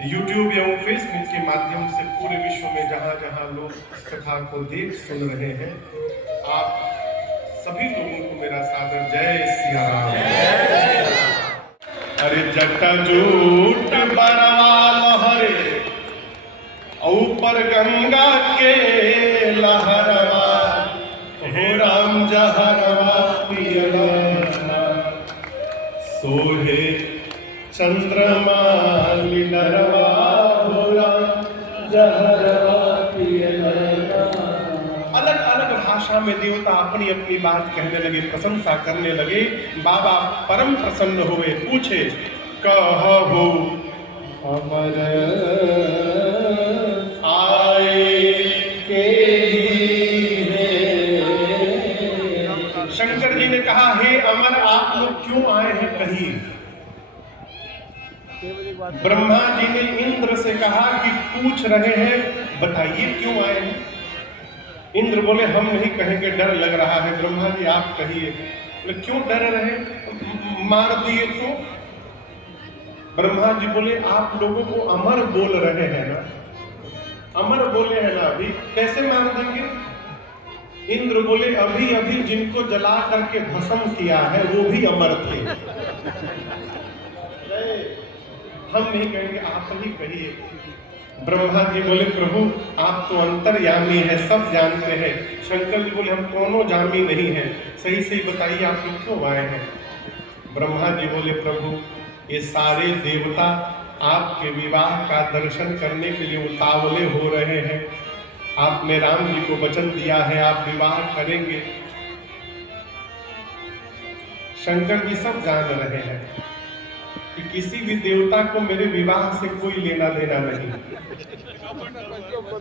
YouTube एवं Facebook के माध्यम से पूरे विश्व में जहाँ जहाँ लोग इस कथा को देख सुन रहे हैं, आप सभी लोगों को मेरा सादर जय सिया राम। अरे जटाजूट बरवा लहरे ऊपर गंगा के लहरवा, हो राम जहरवा पियला सोहे चंद्रमा लीलरवा, हो राम जहरवा पियला। अलग अलग भाषा में देवता अपनी अपनी बात कहने लगे, प्रशंसा करने लगे। बाबा परम प्रसन्न हुए, पूछे कहो अमर आए के शंकर जी ने कहा, हे अमर आप लोग क्यों आए हैं कहिए। ब्रह्मा जी ने इंद्र से कहा कि पूछ रहे हैं, बताइए क्यों आए हैं। इंद्र बोले हम नहीं कहेंगे, डर लग रहा है। ब्रह्मा जी आप कहिए। क्यों डर रहे, मार दिए तो। ब्रह्मा जी बोले आप लोगों को अमर बोल रहे हैं ना, अमर बोले हैं ना, अभी कैसे मार देंगे। इंद्र बोले अभी अभी जिनको जला करके भस्म किया है वो भी अमर थे। हम नहीं कहेंगे, आप ही कहिए। ब्रह्मा जी बोले प्रभु आप तो अंतर्यामी है, सब जानते हैं। शंकर जी बोले हम कोनो जामी नहीं है, सही सही बताइए आप लोग क्यों आए हैं। ब्रह्मा जी बोले प्रभु ये सारे देवता आपके विवाह का दर्शन करने के लिए उतावले हो रहे हैं। आपने राम जी को वचन दिया है आप विवाह करेंगे। शंकर जी सब जान रहे हैं कि किसी भी देवता को मेरे विवाह से कोई लेना देना नहीं।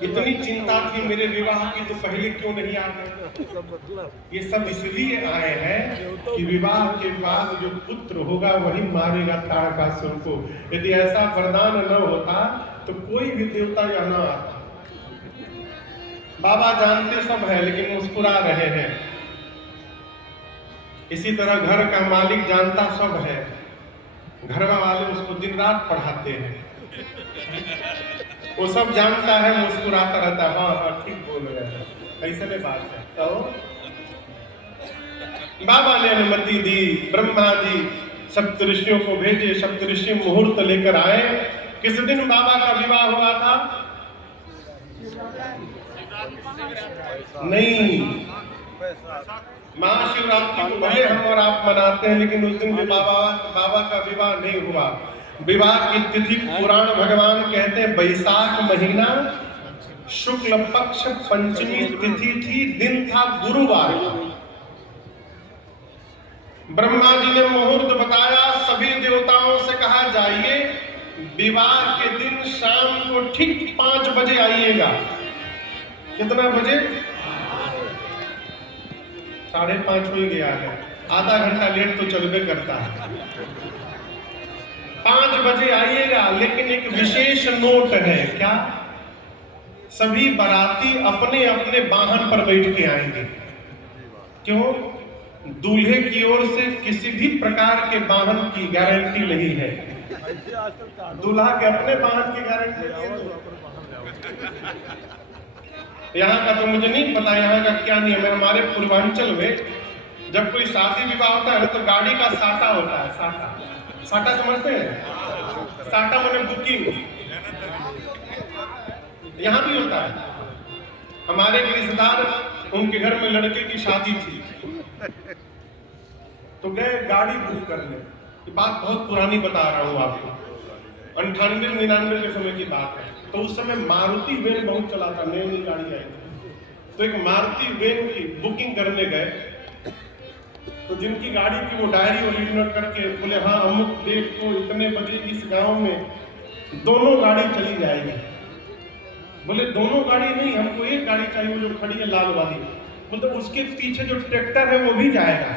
इतनी चिंता थी मेरे विवाह की तो पहले क्यों नहीं आ गए। ये सब इसलिए आए हैं कि विवाह के बाद जो पुत्र होगा वही मारेगा तारकासुर को। यदि ऐसा वरदान न होता तो कोई भी देवता यहाँ न आता। बाबा जानते सब है लेकिन मुस्कुरा रहे हैं। इसी तरह घर का मालिक जानता सब है, घर वाले उसको दिन रात पढ़ाते हैं। वो सब जानता है, मुस्कुराता रहता है, हाँ हाँ ठीक बोल रहे हैं, ऐसे में बात है। तो बाबा ने अनुमति दी, ब्रह्मा जी सप्तऋषियों को भेजे, सप्तऋषि मुहूर्त लेकर आए। किस दिन बाबा का विवाह हुआ था? नहीं, महाशिवरात्रि को भले हम और आप मनाते हैं लेकिन उस दिन भी बाबा का विवाह नहीं हुआ। विवाह की तिथि पुराण भगवान कहते हैं बैसाख महीना शुक्ल पक्ष पंचमी तिथि थी, दिन था गुरुवार। ब्रह्मा जी ने मुहूर्त बताया, सभी देवताओं से कहा जाइए विवाह के दिन शाम को ठीक 5 बजे आइएगा। कितना बजे? 5:30 हो गया है, आधा घंटा लेट तो चलबे करता है। 5 बजे आइएगा, लेकिन एक विशेष नोट है। क्या? सभी बाराती अपने अपने वाहन पर बैठ के आएंगे। क्यों? दूल्हे की ओर से किसी भी प्रकार के वाहन की गारंटी नहीं है। दूल्हा के अपने वाहन की गारंटी है। यहाँ का तो मुझे नहीं पता यहाँ का क्या नियम है। हमारे पूर्वांचल में जब कोई शादी विवाह होता है तो गाड़ी का साटा होता है। साटा, साटा समझते हैं? साटा माने बुकिंग। यहाँ भी होता है। हमारे रिश्तेदार, उनके घर में लड़के की शादी थी तो गए गाड़ी बुक करने। ये बात बहुत पुरानी बता रहा हूँ आपको, 98-99 के समय की बात है। तो उस समय मारुति वैन बहुत चला था, नई नई गाड़ी आई। तो एक मारुति वैन की बुकिंग करने गए तो जिनकी गाड़ी की वो डायरी ओरिजिनल करके बोले हाँ अमुक डेट को इतने बजे इस गांव में दोनों गाड़ी चली जाएगी। बोले दोनों गाड़ी नहीं, हमको एक गाड़ी चाहिए जो खड़ी है लाल वाली। मतलब उसके पीछे जो ट्रैक्टर है वो भी जाएगा।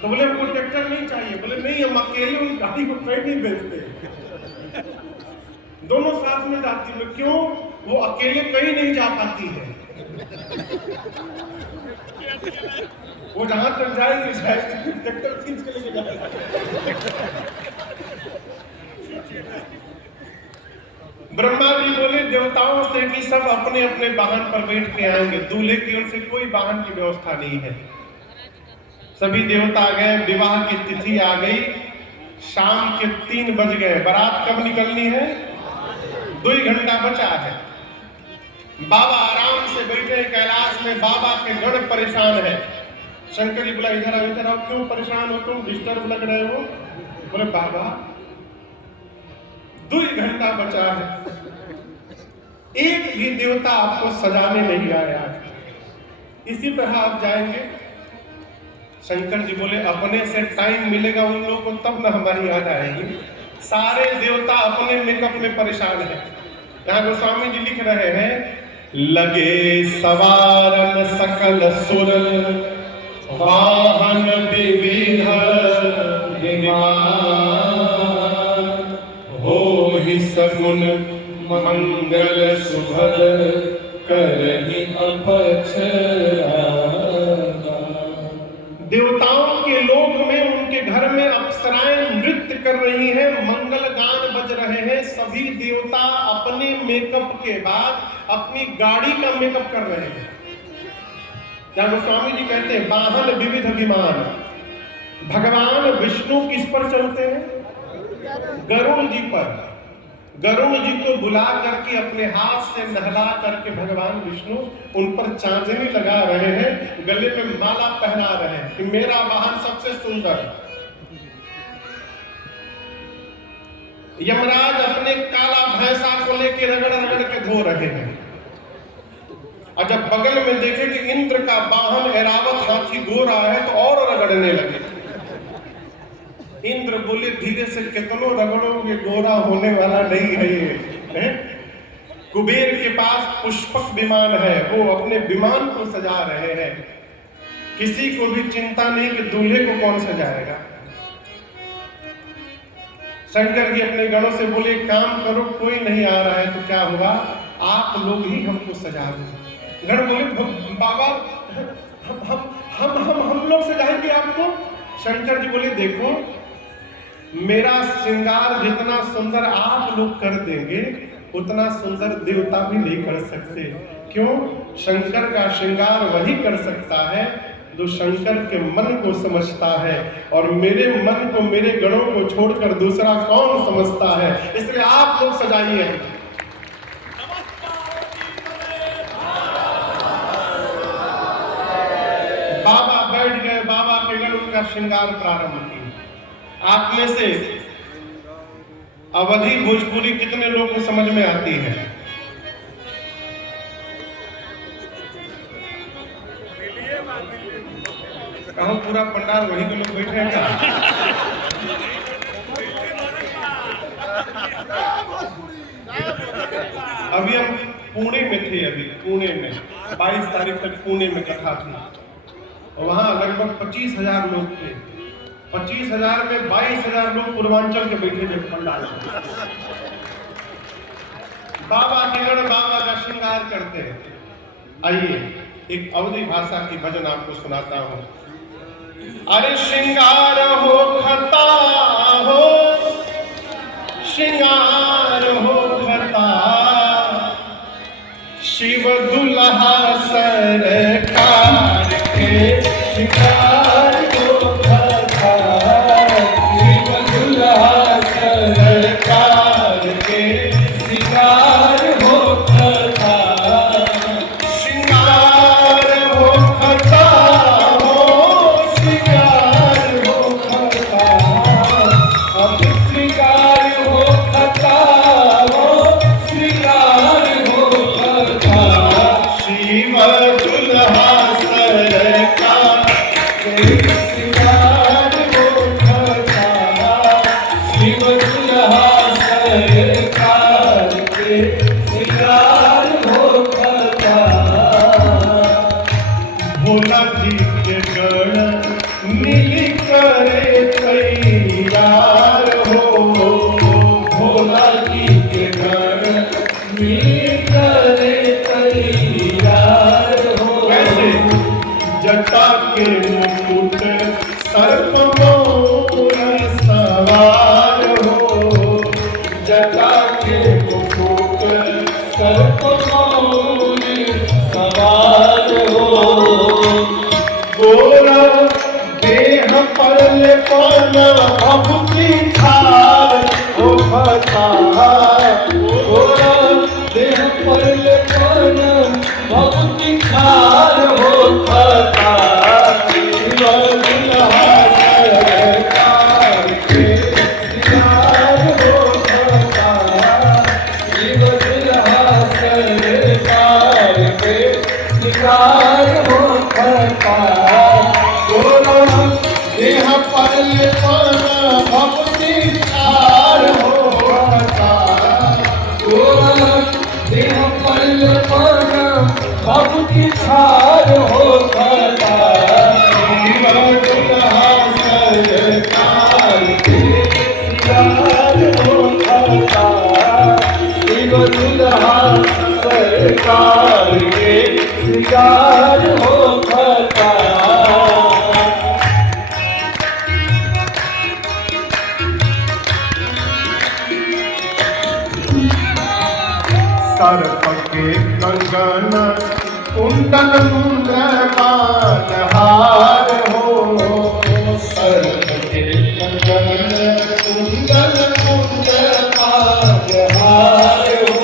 तो बोले हमको ट्रैक्टर नहीं चाहिए। बोले नहीं हम अकेले उस गाड़ी को कहीं नहीं बेचते, दोनों साथ में जाती है। क्यों? वो अकेले कहीं नहीं जा पाती है, वो जहां तक जाएगी ट्रैक्टर खींच के लेके जाएगा। ब्रह्मा जी बोले देवताओं से कि सब अपने अपने वाहन पर बैठ के आएंगे, दूल्हे की ओर से कोई वाहन की व्यवस्था नहीं है। सभी देवता गए, विवाह की तिथि आ गई, शाम के 3 बज गए। बारात कब निकलनी है? 2 घंटा बचा है। बाबा आराम से बैठे कैलाश में, बाबा के गण परेशान है। शंकर जी बोला इधर आओ, क्यों परेशान हो तुम, डिस्टर्ब लग रहे हो? बोले बाबा 2 घंटा बचा है, एक भी देवता आपको सजाने नहीं आया, इसी तरह आप जाएंगे? शंकर जी बोले अपने से टाइम मिलेगा उन लोगों को तब ना हमारी याद आएगी। सारे देवता अपने मेकअप में परेशान है। यहाँ गोस्वामी जी लिख रहे हैं, लगे सवारन सकल सुर वाहन विविध हो ही सगुन मंगल सुभद करहि अपच। देवताओं के लोक में, उनके घर में अप्सराएं नृत्य कर रही हैं, मंगल गान बज रहे हैं। सभी देवता अपने मेकअप के बाद अपनी गाड़ी का मेकअप कर रहे हैं। क्या गोस्वामी जी कहते हैं वाहन विविध विमान। भगवान विष्णु किस पर चलते हैं? गरुड़ जी पर। गरुड़ जी को बुला करके अपने हाथ से नहला करके भगवान विष्णु उन पर चांदनी लगा रहे हैं, गले में माला पहना रहे हैं कि मेरा वाहन सबसे सुंदर। यमराज अपने काला भैंसा को लेके रगड़ रगड़ के धो रहे हैं, और जब बगल में देखे कि इंद्र का वाहन ऐरावत हाथी गोरा है तो और रगड़ने लगे। इंद्र बोले धीरे से, कितनो रगड़ोगे गोरा होने वाला नहीं है ये। कुबेर के पास पुष्पक विमान है, वो अपने विमान को सजा रहे हैं। किसी को भी चिंता नहीं कि दूल्हे को कौन सजाएगा। शंकर जी अपने गणों से बोले काम करो, कोई नहीं आ रहा है तो क्या हुआ, आप लोग ही हमको सजा दो। गण बोले बाबा हम लोग सजाएंगे आपको। शंकर जी बोले देखो, मेरा श्रृंगार जितना सुंदर आप लोग कर देंगे उतना सुंदर देवता भी नहीं कर सकते। क्यों? शंकर का श्रृंगार वही कर सकता है जो शंकर के मन को समझता है, और मेरे मन को, मेरे गणों को छोड़कर दूसरा कौन समझता है। इसलिए आप लोग सजाइए। बाबा बैठ गए, बाबा के गण उनका श्रृंगार प्रारंभ किया। आप में से अवधी भोजपुरी कितने लोगों को समझ में आती है? कहो पूरा पंडाल वही के लोग बैठे हैं क्या? अभी हम पुणे में थे, अभी पुणे में 22 तारीख तक पुणे में कथा थी। वहां लगभग 25,000 लोग थे। 25,000 में 22,000 लोग पूर्वांचल के बैठे थे पंडाल। बाबा के गण बाबा का श्रृंगार करते हैं। आइए एक अवधी भाषा की भजन आपको सुनाता हूं। अरे श्रृंगार हो खता हो, श्रृंगार हो खता, शिव दुल्हा सरकार के श्रृंगार हो खता, शिव दुल्हा सरकार के श्रृंगार हो खता। श्रृंगार हो खता हो, श्रृंगार हो खता, अब श्रृंगार हो खता हो, श्रृंगार हो खता, शिव दुल्हा सरकार के श्रृंगार हो खता, शिव दुल्हा सरकार के श्रृंगार हो खता। भोला जी के गण मिल करे तैयार हो, भोला जी के गण मिल करे तैयार हो। कैसे? जटा के मुकुट सर्प मोर सवार हो, जटा के मुकुट श्रृंगार हो खता। सर्प के कंगन कुंडल मुंद्रमान हार हो, सर्प के कंगन कुंडल मुंद्रमान हार हो,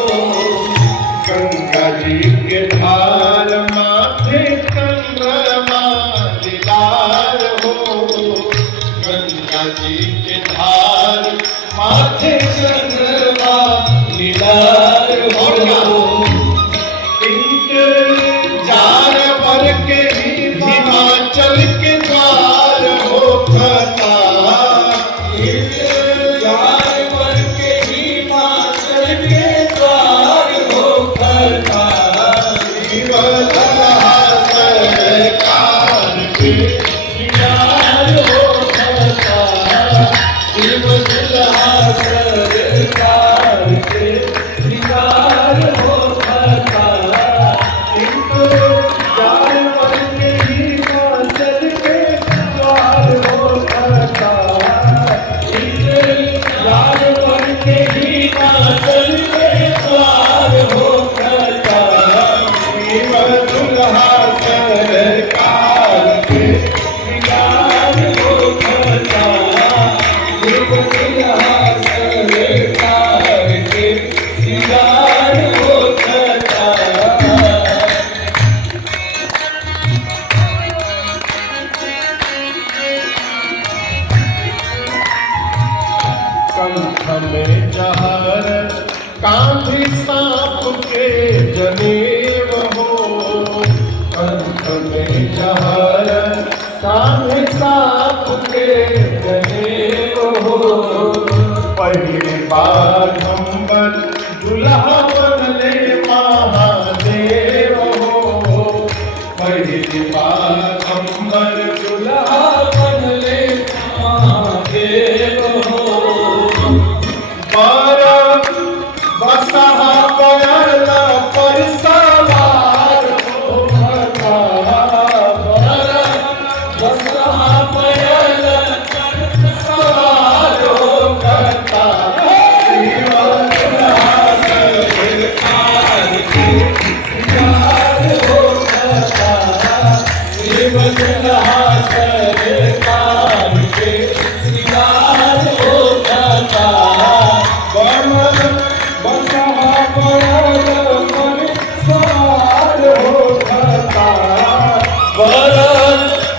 गंगा जी के धार माथे चंद्रमा दिलार हो, गंगा जी के धार माथे चंद्रमा लीलार हो। इंतजार वर के हिमाचल के द्वार हो खता, इंतजार वर के हिमाचल के द्वार हो खता। सरकार के श्रृंगार हो खता, शिव दुल्हा सरकार के श्रृंगार हो खता। इंतजार वर के हिमाचल के द्वार हो खता, इंतजार वर के हिमाचल के द्वार हो खता। शिव दुल्हा सरकार के श्रृंगार हो खता, शिव दुल्हा सरकार के श्रृंगार हो खता। कंठ में जहर कांधी सांप के जनेव हो, कंठ में जहर कांधे सांप के जनेव हो। पहली बार नंबर दुल्हा बनले महादेव हो, पहली बार अंबर दुल्हा बनले महादेव हो। बसहा बैल पर सवार हो खता, बसहा बैल सवार हो खता। शिव दुल्हा सरकार के श्रृंगार हो खता, शिव दुल्हा सरकार के श्रृंगार हो खता। बसहा बैल पर सवार हो खता,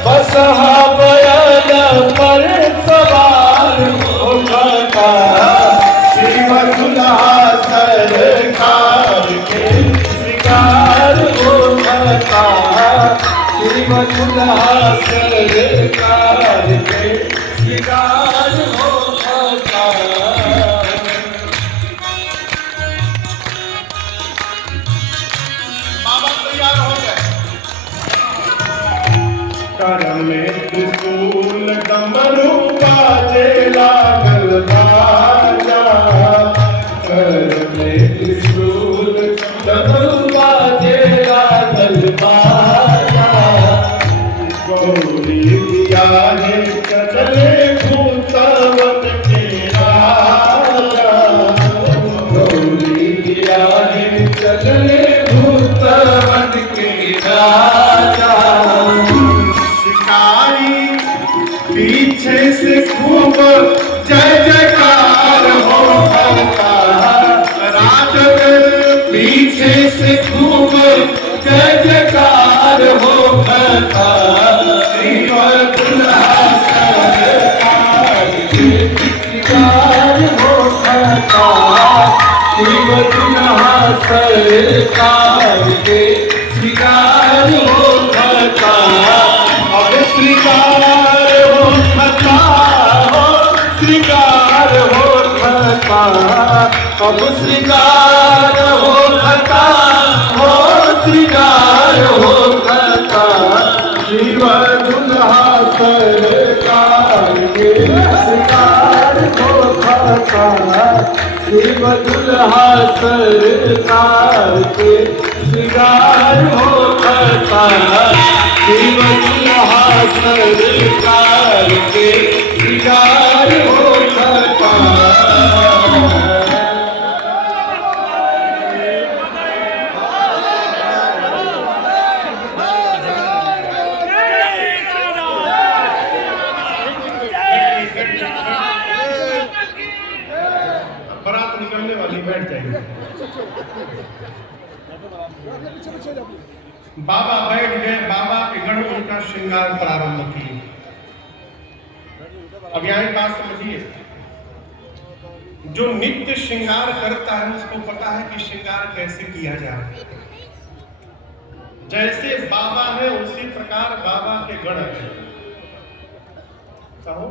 बसहा बैल पर सवार हो खता। शिव दुल्हा सरकार के श्रृंगार हो खता, शिव दुल्हा सरकार के श्रृंगार हो खता। बाबा तैयार हो गए। कर में त्रिशूल डमरू बाजे लागल बाजा, कर में त्रिशूल डमरू बाजे लागल बाजा। गौरी बियाहे चले भूतवन के राजा, गौरी बियाहे चले भूतवन के राजा। शिकारी पीछे से खूब जय जयकार हो करता, राजन पीछे से खूब जय जयकार हो खता। शिव दुल्हा सरकार के श्रृंगार हो खता, शिव दुल्हा सरकार के श्रृंगार हो खता। अब श्रृंगार हो खता, हो श्रृंगार हो खता, अब श्रृंगार हो खता, हो श्रृंगार हो खता। शिव दुल्हा सरकार के श्रृंगार हो खता, शिव दुल्हा सरकार के श्रृंगार हो करता, शिव दुल्हा सरकार के श्रृंगार हो करता। बारात निकलने वाली, बैठ जाएगी। बाबा बैठ गए, बाबा के गण उनका श्रृंगार प्रारंभ किए। अब यहाँ एक बात समझिए, जो नित्य श्रृंगार करता है उसको पता है कि श्रृंगार कैसे किया जाए। जैसे बाबा है उसी प्रकार बाबा के गण है। कहो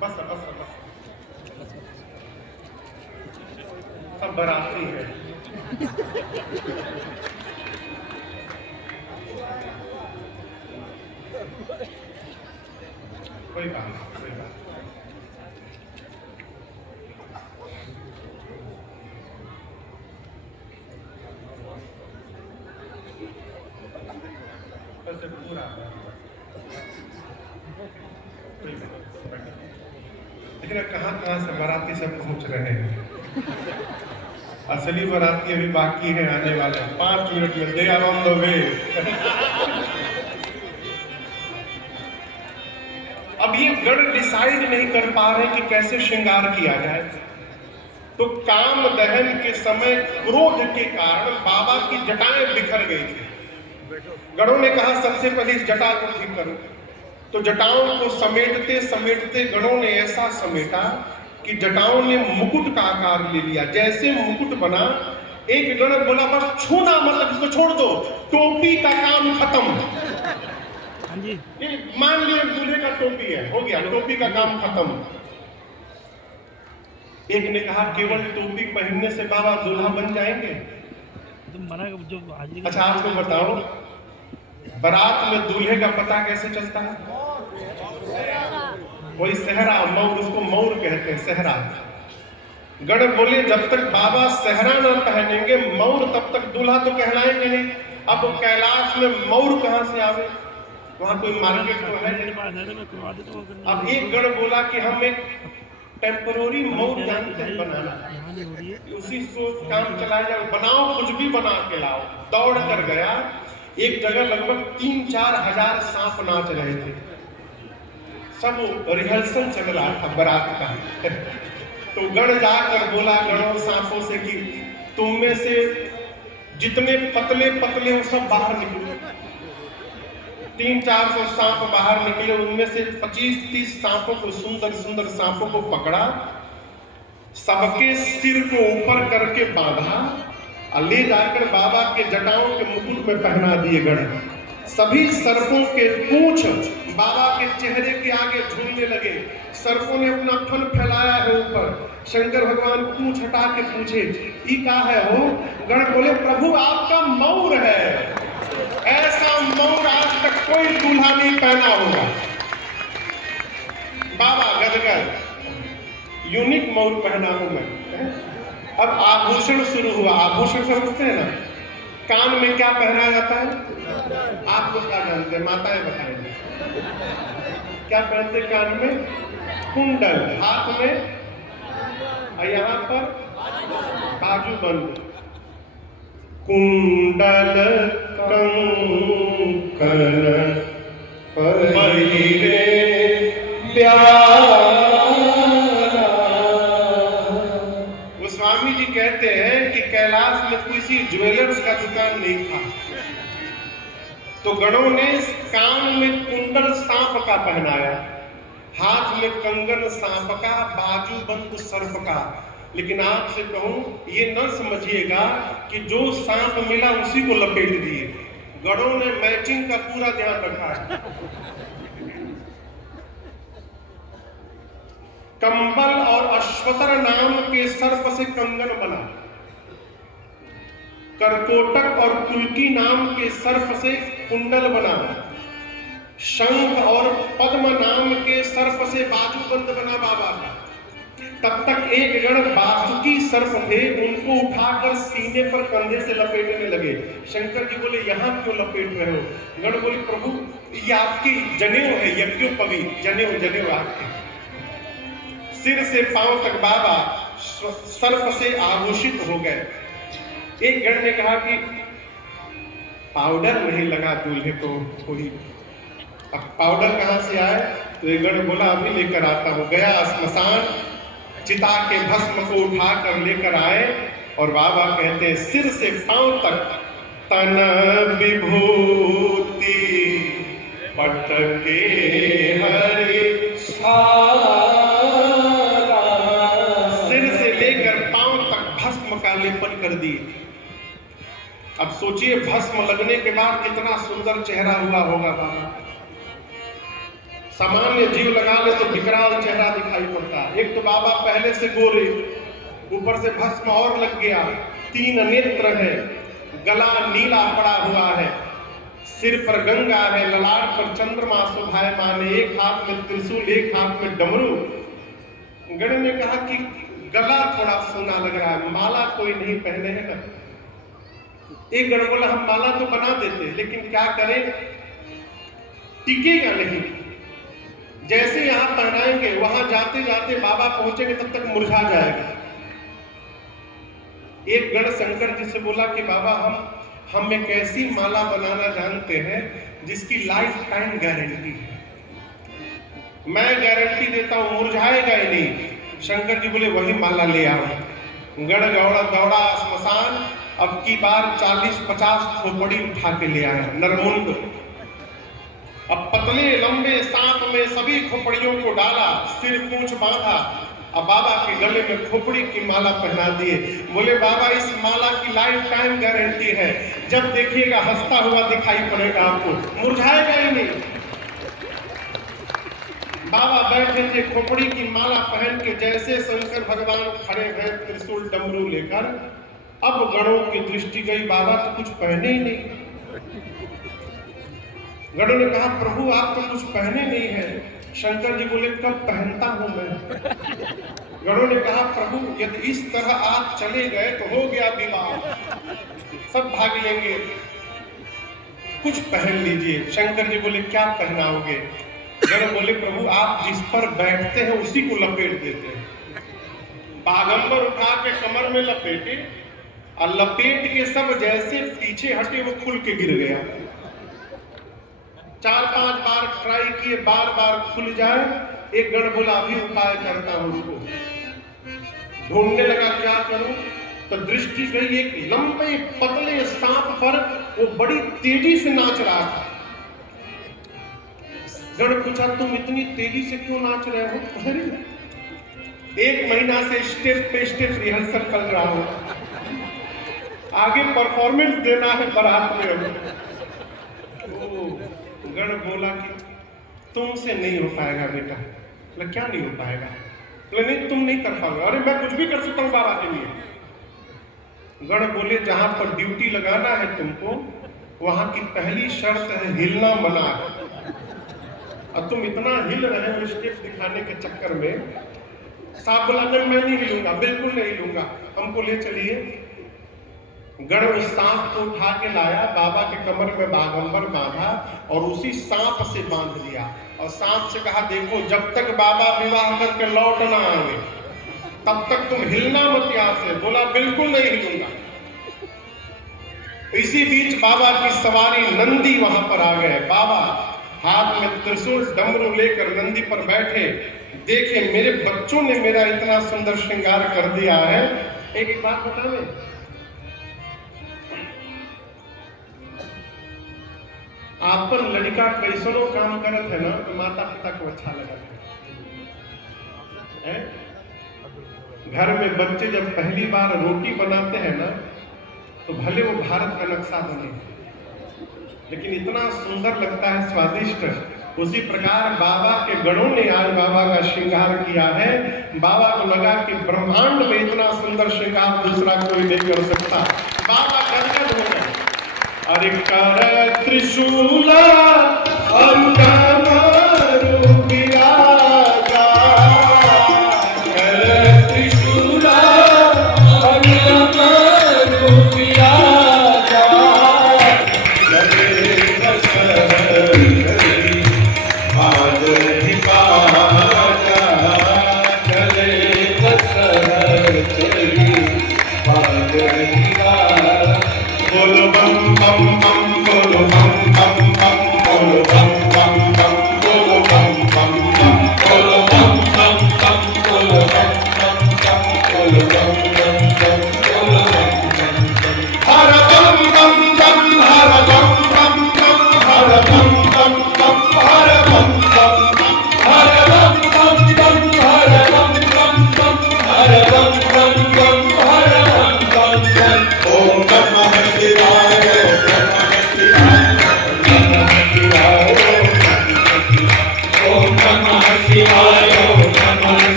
बस बस बस सब बराती है। कोई बात नहीं, कोई बात से पूरा लेकिन कहाँ से बाराती सब पहुंच रहे हैं। असली बाराती अभी बाकी है, आने वाले 5 मिनट में। They are on the way. अब ये गण डिसाइड नहीं कर पा रहे कि कैसे श्रृंगार किया जाए, तो काम दहन के समय क्रोध के कारण बाबा की जटाएं बिखर गई थी। गणों ने कहा सबसे पहले इस जटा को ठीक करो, तो जटाओं को समेटते समेटते गणों ने ऐसा समेटा कि जटाओं ने मुकुट का आकार ले लिया। जैसे मुकुट बना, एक गण बोला बस छूना मतलब इसको छोड़ दो, टोपी का काम खत्म। मान लिया दूल्हे का टोपी है, हो गया, टोपी का काम खत्म। एक ने कहा केवल टोपी पहनने से बाबा दूल्हा बन जाएंगे? अच्छा आपको बताओ, बारात में दूल्हे का पता कैसे चलता है? कोई सेहरा, मौर, उसको मौर कहते हैं, सेहरा। गण बोले जब तक बाबा सेहरा न पहनेंगे मौर, तब तक दूल्हा तो कहलाएंगे नहीं। अब कैलाश में मौर कहां से आवे? वहां कोई मार्केट तो है नहीं। अब एक गण बोला कि हम एक टेम्पररी मौर जानते हैं बनाना, उसी से काम चलाया जाए, बनाओ, कुछ भी बना के लाओ। दौड़ कर गया, एक जगह लगभग 3-4 हजार सांप नाच रहे थे। सब रिहर्सल चल रहा था बारात का। तो गण जाकर बोला गणों सांपों से कि तुम में से जितने पतले पतले हो सब बाहर निकले। 300-400 सांप बाहर निकले, उनमें से 25-30 सांपों को, सुंदर सुंदर सांपों को पकड़ा, सबके सिर को ऊपर करके बांधा और ले जाकर बाबा के जटाओं के मुकुट में पहना दिए गण। सभी सर्पों के पूंछ बाबा के चेहरे के आगे झूलने लगे। सर्पों ने अपना फन फैलाया है ऊपर। शंकर भगवान पूंछ हटा के पूछे ये क्या है हो? गण बोले प्रभु आपका मौर है, ऐसा मौर आज तक कोई दूल्हा नहीं पहना होगा। बाबा गदगद, यूनिक मौर पहना हूं मैं। अब आभूषण शुरू हुआ। आभूषण समझते हैं ना, कान में क्या पहना जाता है? आपको क्या जानते हैं? माताएं बताएंगे क्या पहनते कान में? कुंडल, हाथ में और यहाँ पर बाजू बंद। कुंडल कंकण पहिरे प्यारा। वो स्वामी जी कहते हैं कि कैलाश में किसी ज्वेलर्स का दुकान नहीं था, तो गणों ने कान में कुंडल सांप का पहनाया, हाथ में कंगन सांप का, बाजू बंद सर्प का। लेकिन आपसे कहूं, ये न समझिएगा कि जो सांप मिला उसी को लपेट दिए। गणों ने मैचिंग का पूरा ध्यान रखा है। कंबल और अश्वतर नाम के सर्प से कंगन बना। करकोटक और कुल्की नाम के सर्प से कुंडल बना, शंख और पद्म नाम के सर्प से बाजूबंद बना बाबा का। तब तक एक गण बासुकी सर्प थे, उनको उठाकर सीने पर कंधे से लपेटने लगे। शंकर जी बोले यहाँ क्यों लपेट रहे हो? गण बोले प्रभु ये आपकी जनेऊ है, यज्ञोपवी जनेऊ, जनेऊ आपके। सिर से पांव तक बाबा सर्प से आभूषित हो गए। एक गण ने कहा कि पाउडर नहीं लगा दूल्हे को कोई, अब पाउडर कहां से आए? तो एक गण बोला अभी लेकर आता हूं। गया स्मशान, चिता के भस्म को उठाकर लेकर आए और बाबा कहते हैं सिर से पांव तक तन विभूति पटके हरि सारा, सिर से लेकर पांव तक भस्म का लेपन कर दिए। अब सोचिए भस्म लगने के बाद कितना सुंदर चेहरा हुआ होगा बाबा। सामान्य जीव लगा ले तो विकराल चेहरा दिखाई पड़ता है। एक तो बाबा पहले से गोरे, ऊपर से भस्म और लग गया, 3 नेत्र है, गला नीला पड़ा हुआ है, सिर पर गंगा है, ललाट पर चंद्रमा शोभायमान है, एक हाथ में त्रिशूल, एक हाथ में डमरू। गण ने कहा कि गला थोड़ा सोना लग रहा है, माला कोई नहीं पहने है ना। एक गण बोला हम माला तो बना देते लेकिन क्या करें, टिकेगा नहीं। जैसे यहां पहनाएंगे वहां जाते जाते बाबा पहुंचेंगे तब तक मुरझा जाएगा। एक गण शंकर जी से बोला कि बाबा हम एक ऐसी माला बनाना जानते हैं जिसकी लाइफ टाइम गारंटी है, मैं गारंटी देता हूं मुरझाएगा ही नहीं। शंकर जी बोले वही माला ले आओ। गण दौड़ा स्मशान, अब की बार 40-50 खोपड़ी उठा के ले आया, नरमुंड। अब पतले लंबे सांप में सभी खोपड़ियों को डाला, सिर पूंछ बांधा, अब बाबा के गले में खोपड़ी की माला पहना दिए। बोले बाबा इस माला की लाइफ टाइम गारंटी है, जब देखिएगा हंसता हुआ दिखाई पड़ेगा आपको, मुरझाएगा ही नहीं। बाबा बैठे थे खोपड़ी की माला पहन के, जैसे शंकर भगवान खड़े हैं त्रिशूल डमरू लेकर। अब गणों की दृष्टि गई, बाबा तो कुछ पहने ही नहीं। गणों ने कहा प्रभु आप तो कुछ पहने नहीं है। शंकर जी बोले कब पहनता हूं मैं? गणों ने कहा प्रभु यदि इस तरह आप चले गए तो हो गया विवाह, सब भाग लेंगे, कुछ पहन लीजिए। शंकर जी बोले क्या पहनाओगे? गण बोले प्रभु आप जिस पर बैठते हैं उसी को लपेट देते हैं। बागंबर उठा के कमर में लपेटे और लपेट के सब जैसे पीछे हटे वो खुल के गिर गया। 4-5 बार ट्राई किए, बार बार खुल जाए। एक गण बोला अभी उपाय करता हूं, उसको ढूंढने लगा क्या करूं, तो दृष्टि गई एक लंबे पतले सांप पर, वो बड़ी तेजी से नाच रहा था। गण पूछा तुम इतनी तेजी से क्यों नाच रहे हो? अरे 1 महीना से स्टेप पे स्टेप रिहर्सल कर रहा हूं, आगे परफॉर्मेंस देना है बारात में। गण बोला कि तुमसे नहीं हो पाएगा बेटा। बोला क्या नहीं हो पाएगा? बोला नहीं तुम नहीं कर पाओगे। अरे मैं कुछ भी कर सकता हूँ बाबा के लिए। गण बोले जहां पर ड्यूटी लगाना है तुमको, वहां की पहली शर्त है हिलना मना है। और तुम इतना हिल रहे हो स्टेप दिखाने के चक्कर में। साहब बोला मैं नहीं हिलूंगा, बिल्कुल नहीं हिलूंगा, हमको ले चलिए। गण उस सांप को उठा के लाया, बाबा के कमर में बागंबर बांधा और उसी सांप से बांध दिया और सांप से कहा देखो जब तक बाबा विवाह करके लौट ना आए तब तक तुम हिलना मत यहां से। बोला बिल्कुल नहीं हिलूंगा। इसी बीच बाबा की सवारी नंदी वहां पर आ गए। बाबा हाथ में त्रिशूल डमरू लेकर नंदी पर बैठे, देखे मेरे बच्चों ने मेरा इतना सुंदर श्रृंगार कर दिया है। एक बात बतावे, आपन लड़का कैसनो काम करत है ना तो माता पिता को अच्छा लगा है। घर में बच्चे जब पहली बार रोटी बनाते हैं ना तो भले वो भारत का नक्शा बने, लेकिन इतना सुंदर लगता है, स्वादिष्ट, उसी प्रकार बाबा के गणों ने आज बाबा का श्रृंगार किया है। बाबा को लगा कि ब्रह्मांड में इतना सुंदर श्रृंगार दूसरा कोई नहीं कर सकता। बाबा गदगद हो गए। अरे कर त्रिशूला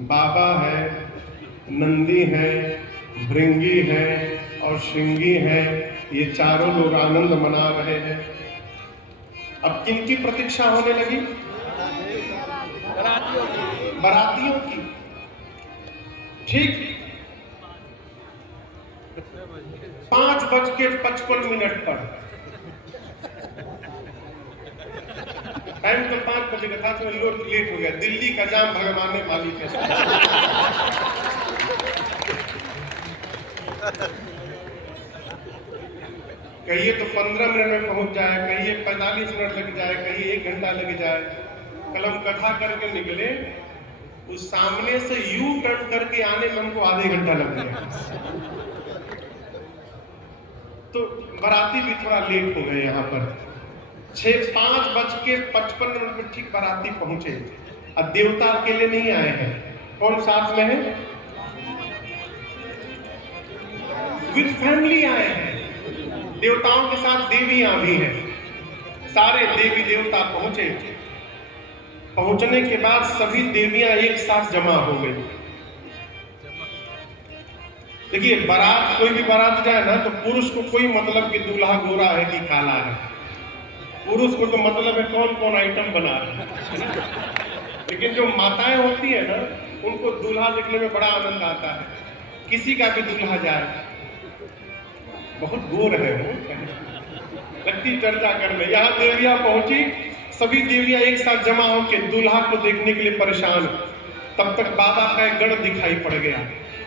बाबा है, नंदी है, भृंगी है और श्रृंगी है, ये चारों लोग आनंद मना रहे हैं। अब किनकी प्रतीक्षा होने लगी? बारातियों की। ठीक 5:55 पर टाइम तो 5 बजे का था, तो लोग लेट हो गया। दिल्ली का जाम भगवान ने मालिक है। कहिए तो 15 मिनट में पहुंच जाए, कहिए 45 मिनट लग जाए, कहिए 1 घंटा लग जाए। कल हम कथा करके निकले, उस सामने से यू टर्न करके आने में हमको आधे घंटा लग गया। तो बाराती भी थोड़ा लेट हो गए। यहाँ पर 5:55 में ठीक बाराती पहुंचे। अब देवता अकेले नहीं आए हैं, कौन साथ में है? विद फैमिली आए हैं। देवताओं के साथ देवियां भी हैं। सारे देवी देवता पहुंचे। पहुंचने के बाद सभी देवियां एक साथ जमा हो गई। देखिए, बारात कोई भी बारात जाए ना, तो पुरुष को कोई मतलब कि दूल्हा गोरा है कि काला है। पुरुष को तो मतलब है कौन कौन आइटम बना रहा है। लेकिन जो माताएं होती है ना, उनको दूल्हा देखने में बड़ा आनंद आता है। किसी का भी दूल्हा जाए, बहुत गोर है वो, लगती चर्चा करने। यहाँ देवियां पहुंची, सभी देवियां एक साथ जमा होकर दूल्हा को देखने के लिए परेशान। तब तक बाबा का एक गण दिखाई पड़ गया।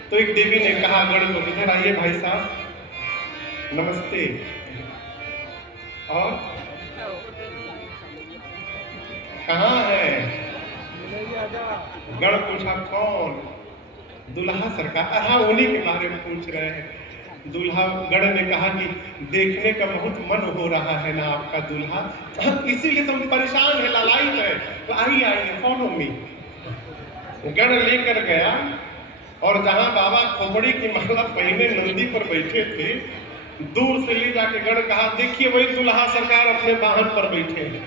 तो एक देवी ने कहा गण को, इधर आइए भाई साहब, नमस्ते। और कहाँ है? गण पूछा कौन? दूल्हा सरकार। हाँ, उन्हीं के बारे में पूछ रहे हैं। दूल्हा गण ने कहा कि देखने का बहुत मन हो रहा है ना आपका दूल्हा, इसीलिए तो हम परेशान है, लालायित है। तो आइए आइए, फॉलो मी। गण लेकर गया और जहां बाबा खोपड़ी की माला पहने नंदी पर बैठे थे, दूर से ले जाके गण कहा, देखिए वही दूल्हा सरकार अपने वाहन पर बैठे हैं।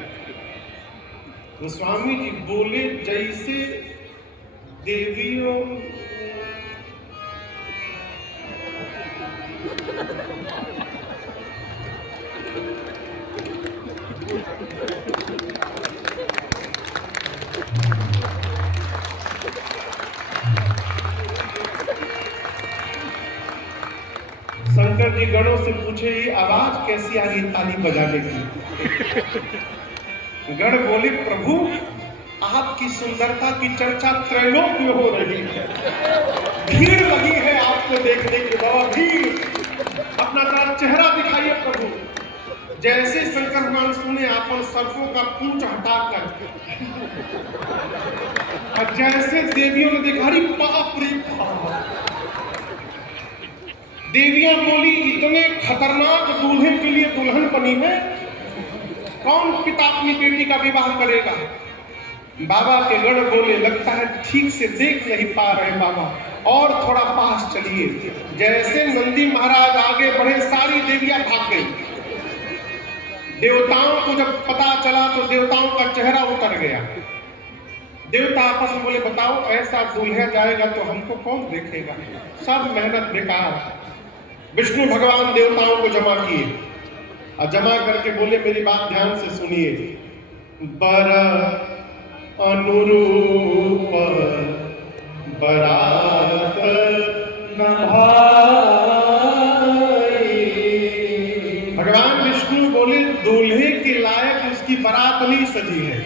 तो स्वामी जी बोले, जैसे देवियों शंकर जी गणों से पूछे, ये आवाज कैसी आ रही ताली बजाने की? गण बोले, प्रभु आपकी सुंदरता की चर्चा त्रैलोक में हो रही है। भीड़ लगी है आपको देखने के बाद। भीड़, अपना जरा चेहरा दिखाइए प्रभु। जैसे शंकर भगवान सुने, अपन सर्पों का पूंछ हटाकर, और जैसे देवियों ने देखा, अरे बाप रे बाप। देवियां बोली, इतने खतरनाक दूल्हे के लिए दुल्हन बनी है। कौन पिता अपनी बेटी का विवाह करेगा? बाबा के गण बोले, लगता है ठीक से देख नहीं पा रहे बाबा, और थोड़ा पास चलिए। जैसे नंदी महाराज आगे बढ़े, सारी देवियां भाग गई। देवताओं को जब पता चला तो देवताओं का चेहरा उतर गया। देवता आपस में बोले, बताओ ऐसा दूल्हा जाएगा तो हमको कौन देखेगा? सब मेहनत बेकार। विष्णु भगवान देवताओं को जमा किए और जमा करके बोले, मेरी बात ध्यान से सुनिए। बर अनुरूप बरात न भाई। भगवान विष्णु बोले, दूल्हे के लायक उसकी बारात नहीं सजी है।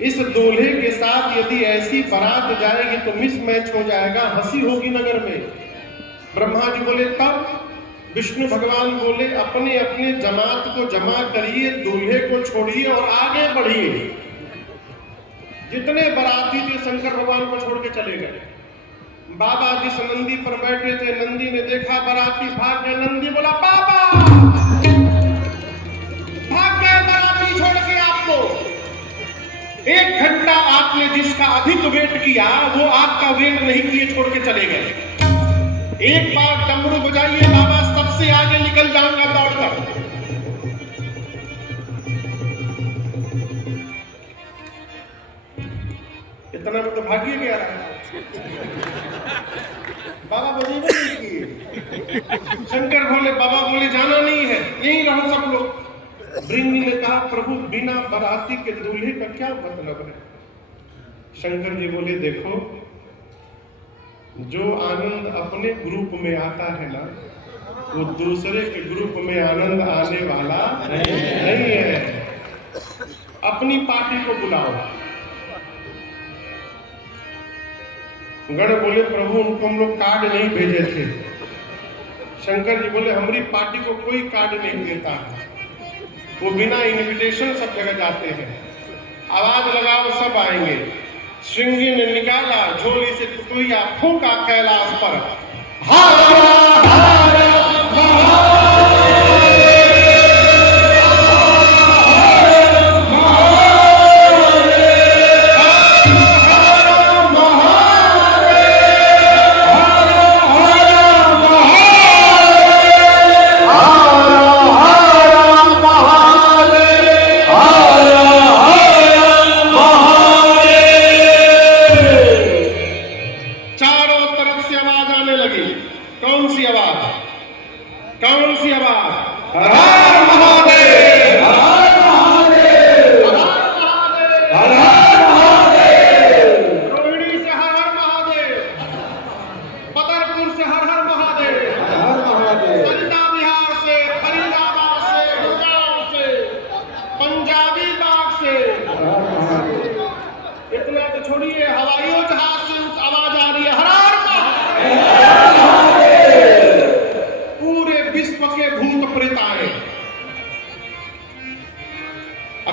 इस दूल्हे के साथ यदि ऐसी बारात जाएगी तो मिसमैच हो जाएगा, हंसी होगी नगर में। ब्रह्मा जी बोले, तब? विष्णु भगवान बोले, अपने अपने जमात को जमा करिए, दूल्हे को छोड़िए और आगे बढ़िए। जितने बाराती थे शंकर भगवान को छोड़ के चले गए। बाबा जिस नंदी पर बैठे थे, नंदी ने देखा बाराती भाग गए। नंदी बोला, बाबा भाग गए बाराती छोड़ के आपको। 1 घंटा आपने जिसका अधिक वेट किया वो आपका वेट नहीं किए, छोड़ के चले गए। एक बार डमरू बजाइए बाबा, सबसे आगे निकल जाऊंगा दौड़कर। इतना में तो भागिए गया बाबा बजेबे नहीं किए। शंकर भोले बाबा बोले, जाना नहीं है, यहीं रहो सब लोग। भृंगी ने कहा, प्रभु बिना बाराती के दूल्हे का क्या मतलब है? शंकर जी बोले, देखो जो आनंद अपने ग्रुप में आता है ना, वो दूसरे के ग्रुप में आनंद आने वाला नहीं है। अपनी पार्टी को बुलाओ। गण बोले, प्रभु उनको हम लोग कार्ड नहीं भेजे थे। शंकर जी बोले, हमारी पार्टी को कोई कार्ड नहीं देता, वो बिना इनविटेशन सब जगह जाते हैं। आवाज लगाओ सब आएंगे। श्रृंगी ने निकाला झोली से टुकड़िया, फूंका कैलाश पर,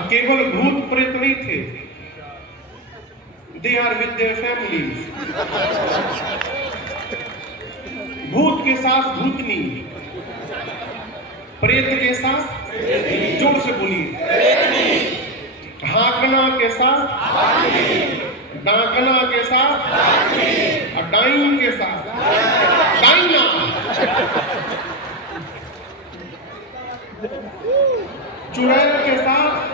केवल भूत प्रेत नहीं थे, they are with their families. भूत के साथ भूतनी, प्रेत के साथ, जोर से बोलिए, ढाकना के साथ, डाकना के साथ, और डाइन के साथ, डाइना। चुड़ैल के साथ,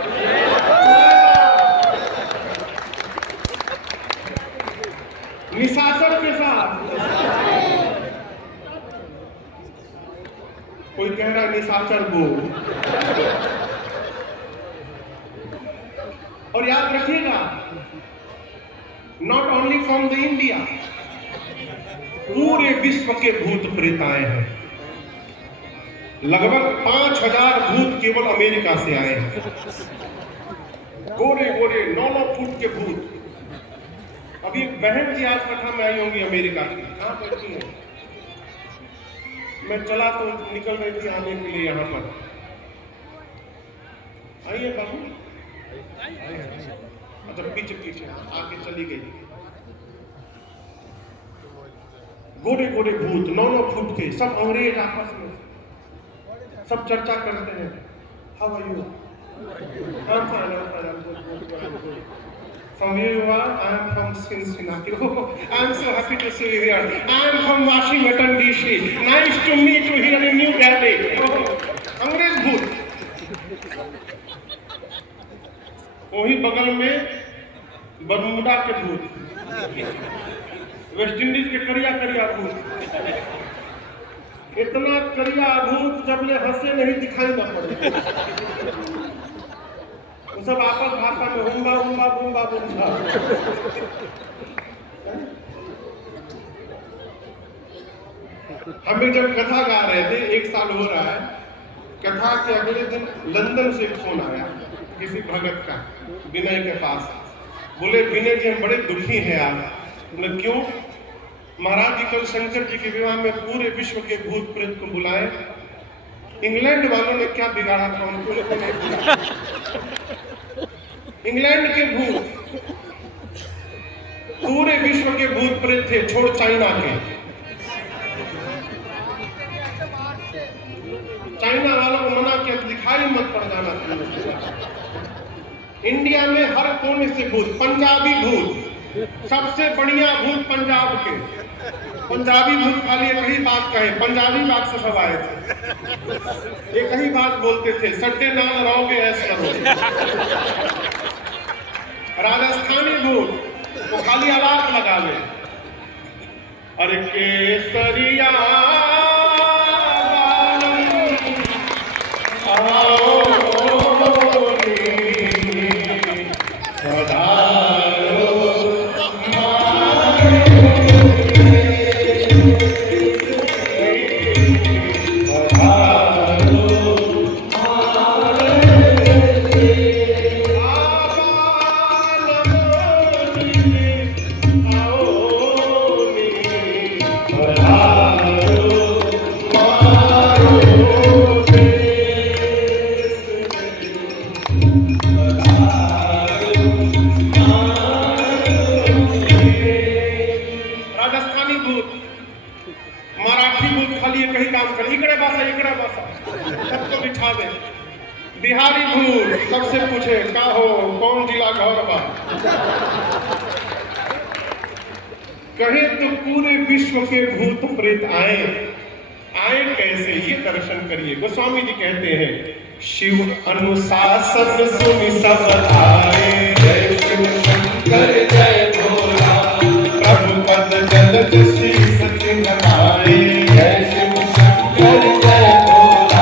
निशाचर के साथ। कोई कह रहा निशाचर बोल। और याद रखिएगा, not only from the India, पूरे विश्व के भूत प्रेत आए हैं। लगभग 5000 भूत केवल अमेरिका से आए हैं। गोरे गोरे 9 फुट के भूत। अभी एक बहन जी आज कथा में आई होंगी अमेरिका की, कहाँ बैठी है? मैं चला तो निकल रही थी आने के लिए यहाँ पर। आइए बाबू, अच्छा पीछे पीछे आके चली गई। गोरे गोरे भूत 9 फुट के, सब अंग्रेज आपस में सब चर्चा करते हैं। How are you, I'm fine, I'm fine. I'm good. From where you are? I am from Cincinnati. Oh, I'm so happy to see you here. I am from Washington, D.C. Nice to meet you here in New Delhi. Oh, अंग्रेज भूत। वही बगल में Bermuda के भूत, West Indies के करिया करिया भूत, इतना करिया भूत जब ले हंसे नहीं दिखाई न पड़े। वो सब आपस भाषा में हुम्बा हुम्बा बुम्बा बुम्बा। हमें जब कथा गा रहे थे, 1 साल हो रहा है, कथा के अगले दिन लंदन से फोन आया किसी भगत का विनय के पास। बोले विनय जी हम बड़े दुखी हैं यार। बोले क्यों? महाराज जी कल शंकर जी के विवाह में पूरे विश्व के भूत प्रेत को बुलाए, इंग्लैंड वालों ने क्या बिगाड़ा था उनको नहीं बुलाया। इंग्लैंड के भूत, पूरे विश्व के भूत प्रेत थे, छोड़ चाइना के। चाइना वालों को मना किया, दिखाई मत पड़ जाना। इंडिया में हर कोने से भूत, पंजाबी भूत, सबसे बढ़िया भूत पंजाब के। पंजाबी भूत खाली एक ही बात कहे, पंजाबी बात से सब आए थे, एक ही बात बोलते थे, सट्टे नाल रहोगे ऐसे करो। राजस्थानी भूत वो खाली आवाज लगावे, अरे केसरिया बिहारी भूत सबसे पूछे का हो कौन जिला घर बा, कहे तो पूरे विश्व के भूत प्रेत आए कैसे ये दर्शन करिए। गोस्वामी जी कहते हैं शिव अनुशासन सुनि सब आए, जय शिव शंकर जय भोला, प्रभु पद जलद शीस चिन्ह आए, जय शिव शंकर जय भोला,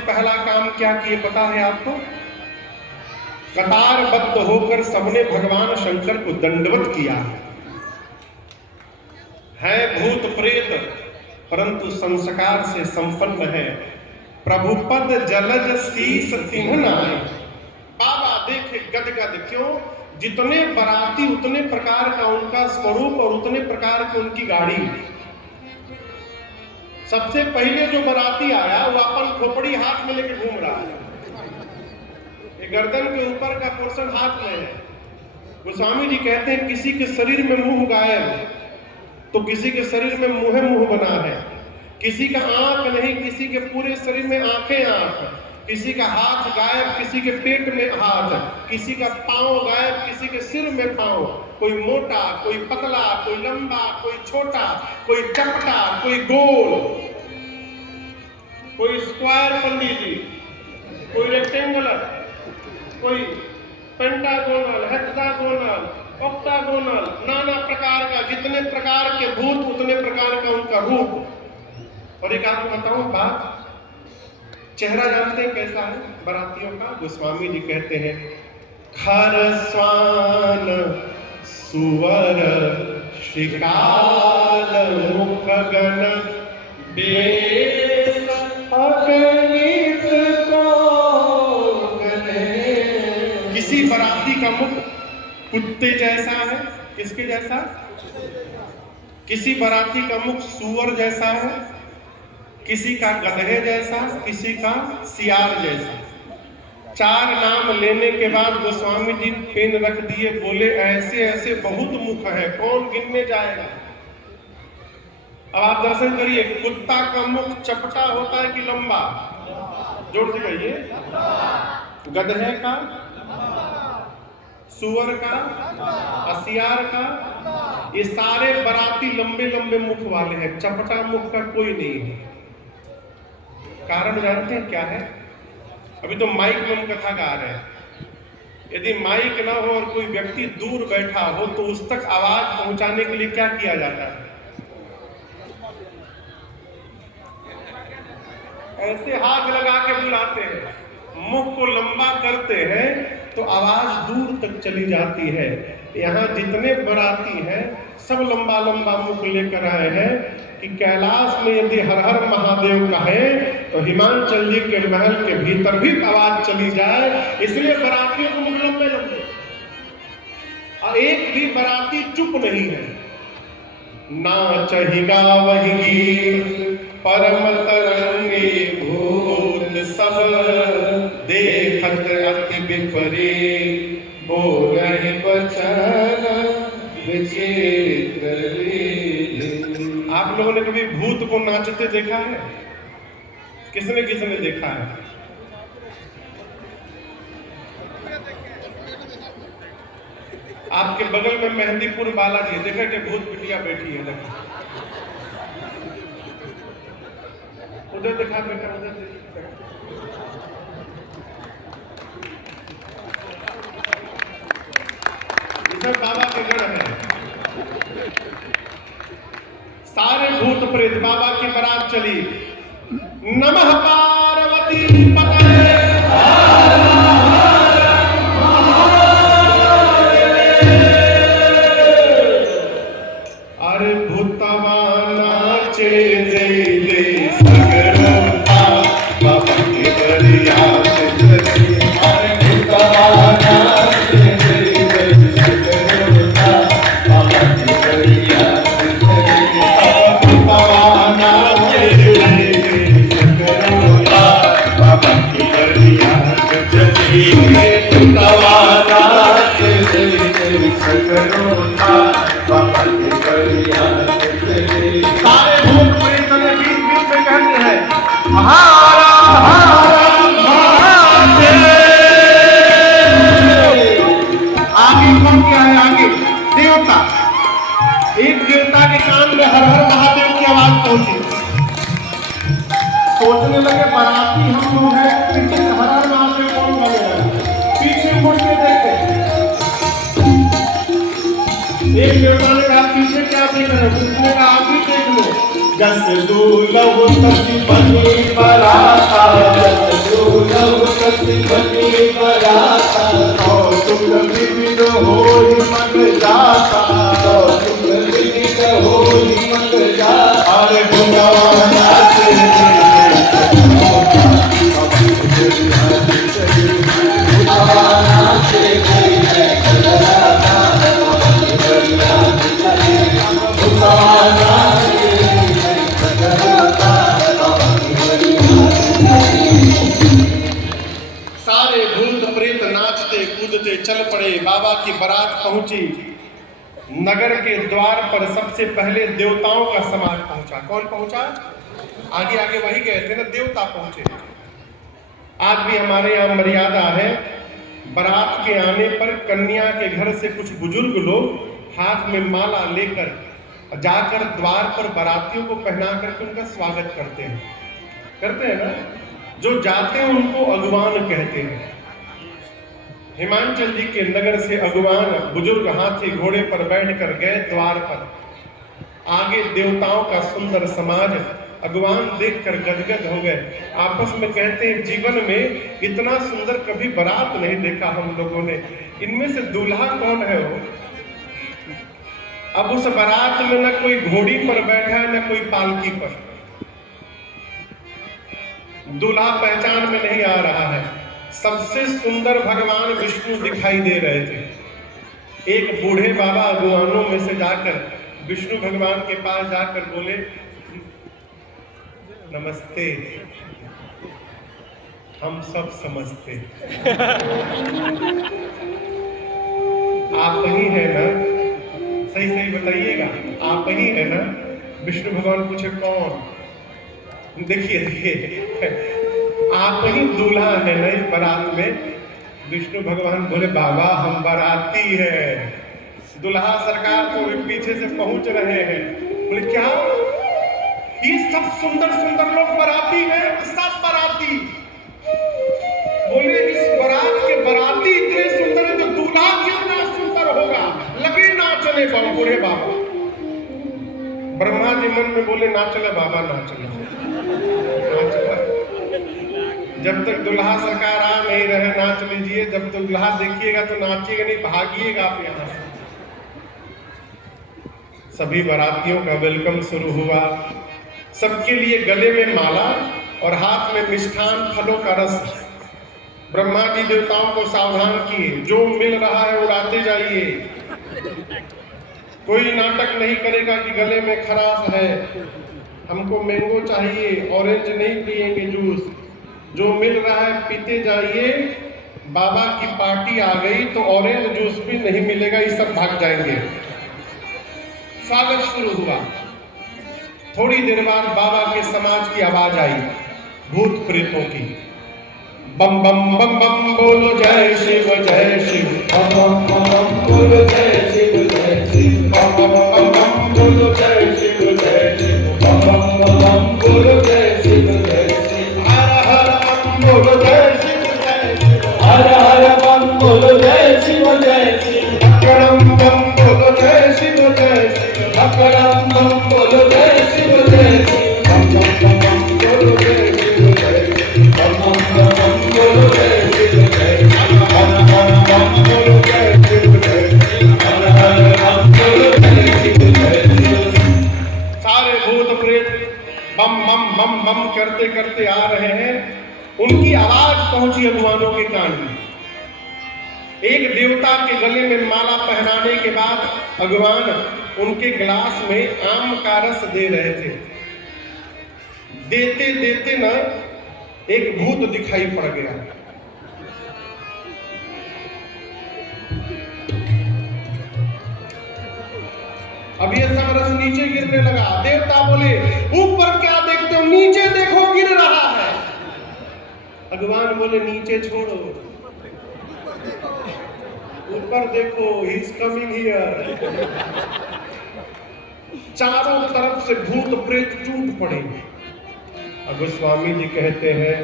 पहला काम क्या किए पता है आपको? कतारबद्ध होकर सबने भगवान शंकर को दंडवत किया है। भूत प्रेत परंतु संस्कार से संपन्न है, प्रभुपद जलज शीस तिन्ह आए। बाबा देखे गदगद, क्यों? जितने बराती उतने प्रकार का उनका स्वरूप और उतने प्रकार की उनकी गाड़ी। सबसे पहले जो बाराती आया वो अपन खोपड़ी हाथ में लेके घूम रहा है, ये गर्दन के ऊपर का पोर्शन हाथ में है। गोस्वामी जी कहते हैं किसी के शरीर में मुंह गायब है तो किसी के शरीर में मुंह बना है, किसी का आंख नहीं, किसी के पूरे शरीर में आंखें आंख, किसी का हाथ गायब, किसी के पेट में हाथ, किसी का पांव गायब, किसी के सिर में पांव, कोई मोटा, कोई पतला, कोई लंबा, कोई छोटा, कोई चपटा, कोई गोल, कोई स्क्वायर पंडित जी, कोई रेक्टेंगुलर, कोई पेंटागोनल, हेक्सागोनल, ऑक्टागोनल, नाना प्रकार का, जितने प्रकार के भूत उतने प्रकार का उनका रूप। और एक आपको बताऊं बात, चेहरा जानते हैं कैसा है बारातियों का? गोस्वामी जी कहते हैं खरस्वान सुवर श्रीकाल मुख गण बेस अगणित को गणे। किसी बाराती का मुख कुत्ते जैसा है, किसके जैसा? किसी बाराती का मुख सूअर जैसा है, किसी का गधे जैसा, किसी का सियार जैसा। 4 नाम लेने के बाद गोस्वामी जी पेन रख दिए, बोले ऐसे ऐसे बहुत मुख है, कौन गिनने जाएगा। अब आप दर्शन करिए, कुत्ता का मुख चपटा होता है कि लंबा? जोर से कहिए। गधे का, सुअर का, सियार का, ये सारे बाराती लंबे लंबे मुख वाले हैं, चपटा मुख का कोई नहीं है। कारण जानते हैं क्या है? अभी तो माइक में हम कथा गा रहे हैं, यदि माइक ना हो और कोई व्यक्ति दूर बैठा हो तो उस तक आवाज पहुंचाने के लिए क्या किया जाता है? ऐसे हाथ लगा के बुलाते हैं, मुख को लंबा करते हैं तो आवाज दूर तक चली जाती है। यहाँ जितने बाराती हैं सब लंबा लंबा मुख लेकर आए हैं कि कैलाश में यदि हर हर महादेव कहे तो हिमाचल जी के महल के भीतर भी आवाज चली जाए, इसलिए बारातियों को मुख लंबे लंबे। और एक भी बाराती चुप नहीं है, नाचहिगा वही गीत परम तरंगे भूत सब देखत अति विपरीत बोलहि बचन विचित्र। आप लोगों ने कभी भूत को नाचते देखा है? किसने किसने देखा है? आपके बगल में मेहंदीपुर बालाजी देखा कि भूत बिटिया बैठी है, देखा उधर देखा बेटा, उधर देखा। इधर बाबा के गण है, सारे भूत प्रेत बाबा की बारात चली। नमः पार्वती पतये अरे भूतवा नाचे जैले सगरोता बाबा की बरियात चली। अरे भूतवा नाचे जैले सगरोता बाबा की बरियात चली। भूतवा नाचे जैले सगरोता बाबा की बरियात चली। भूतवा नाचे जैले सगरोता बाबा की बरियात चली। सारे भूत प्रेत ने बीच बीच में कहते हैं हरा हरा महादेव। आगे कौन क्या है? आगे देवता। एक देवता के कान में हर हर महादेव की आवाज पहुंची, सोचने लगे बाराती हम लोग हैं, लेकिन हर हर महादेव कौन बोलेगा? पीछे मुड़ के देखे, एक देवता ने कहा पीछे क्या देख रहे हो? उसने कहा आप भी देख लो। जस दूलव तसी बनी बराता, जस दूलव तसी बनी बराता, और तुम विविध होई मन जाता, और तुम विविध होई मन जाता। अरे भगवान नाचे भगवान नाचे भगवान चल पड़े। बाबा की बारात पहुंची, नगर के द्वार पर सबसे पहले देवताओं का समाज पहुंचा। कौन पहुंचा? आगे आगे वही गए थे ना, देवता पहुंचे। आज भी हमारे यहाँ मर्यादा है, बारात के आने पर कन्या के घर से कुछ बुजुर्ग लोग हाथ में माला लेकर जाकर द्वार पर बारातियों को पहना करके उनका स्वागत करते हैं ना। जो जाते हैं उनको अगुवान कहते हैं। हिमाचल जी के नगर से अगुवान बुजुर्ग हाथी घोड़े पर बैठकर गए द्वार पर। आगे देवताओं का सुंदर समाज, अगुवान देखकर गदगद हो गए। आपस में कहते हैं, जीवन में इतना सुंदर कभी बारात नहीं देखा हम लोगों ने। इनमें से दूल्हा कौन है वो? अब उस बारात में न कोई घोड़ी पर बैठा है, न कोई पालकी पर। दूल्हा पहचान में नहीं आ रहा है। सबसे सुंदर भगवान विष्णु दिखाई दे रहे थे। एक बूढ़े बाबा अगुवानों में से जाकर विष्णु भगवान के पास जाकर बोले, नमस्ते, हम सब समझते। आप ही है ना? सही सही बताइएगा, आप ही है ना? विष्णु भगवान पूछे, कौन? देखिए आप ही दूल्हा है ना इस बारात में? विष्णु भगवान बोले, बाबा हम बाराती है। दूल्हा सरकार तो पीछे से पहुंच रहे हैं। बोले, क्या ये सब सुंदर सुंदर लोग बाराती हैं? सब बाराती। बोले, इस बारात के बाराती इतने सुंदर है तो दूल्हा क्यों ना सुंदर होगा? लगे ना चले बूढ़े बाबा। ब्रह्मा जी मन में बोले, ना चले बाबा, ना चले। जब तक दुल्हा सरकार आ नहीं रहे नाच लीजिए। जब तक दुल्हा देखिएगा तो नाचिएगा नहीं, भागिएगा आप यहाँ से। सभी बारातियों का वेलकम शुरू हुआ। सबके लिए गले में माला और हाथ में मिष्ठान फलों का रस। ब्रह्मा जी देवताओं को सावधान किए, जो मिल रहा है उड़ाते जाइए। कोई नाटक नहीं करेगा कि गले में खराश है, हमको मैंगो चाहिए, ऑरेंज नहीं पिएंगे जूस। जो मिल रहा है पीते जाइए। बाबा की पार्टी आ गई तो ऑरेंज जूस भी नहीं मिलेगा, ये सब भाग जाएंगे। स्वागत शुरू हुआ। थोड़ी देर बाद बाबा के समाज की आवाज आई, भूत प्रेतों की। बम बम बम बम बोलो जय शिव जय शिव, बम बम बम बम बोलो जय शिव जय शिव, बम बम बम बम बोलो जय शिव जय शिव, बम बम बम बम बोलो जय शिव जय शिव, हर हर बम बोलो जय शिव जय शिव, हर हर बम बोलो जय शिव जय शिव, अकरम बम बोलो जय शिव जय शिव, अकरम बम बोलो जय शिव जय शिव, बम बम बम बोलो जय शिव जय शिव, बम बम बम बोलो जय शिव जय शिव, हर हर बम बोलो जय शिव जय शिव, हर हर बम बोलो जय शिव जय शिव। सारे भूत प्रेत बम बम बम बम करते करते आ रहे हैं। उनकी आवाज पहुंची अगुवानों के कान में। एक देवता के गले में माला पहनाने के बाद अगुवान उनके गिलास में आम का रस दे रहे थे। देते देते ना एक भूत दिखाई पड़ गया। अब ये सब रस नीचे गिरने लगा। देवता बोले, ऊपर क्या देखते हो? नीचे देखो, गिर रहा है। भगवान बोले, नीचे छोड़ो, ऊपर देखो, ही इज कमिंग हियर। चारों तरफ से भूत प्रेत टूट पड़े। अब स्वामी जी कहते हैं,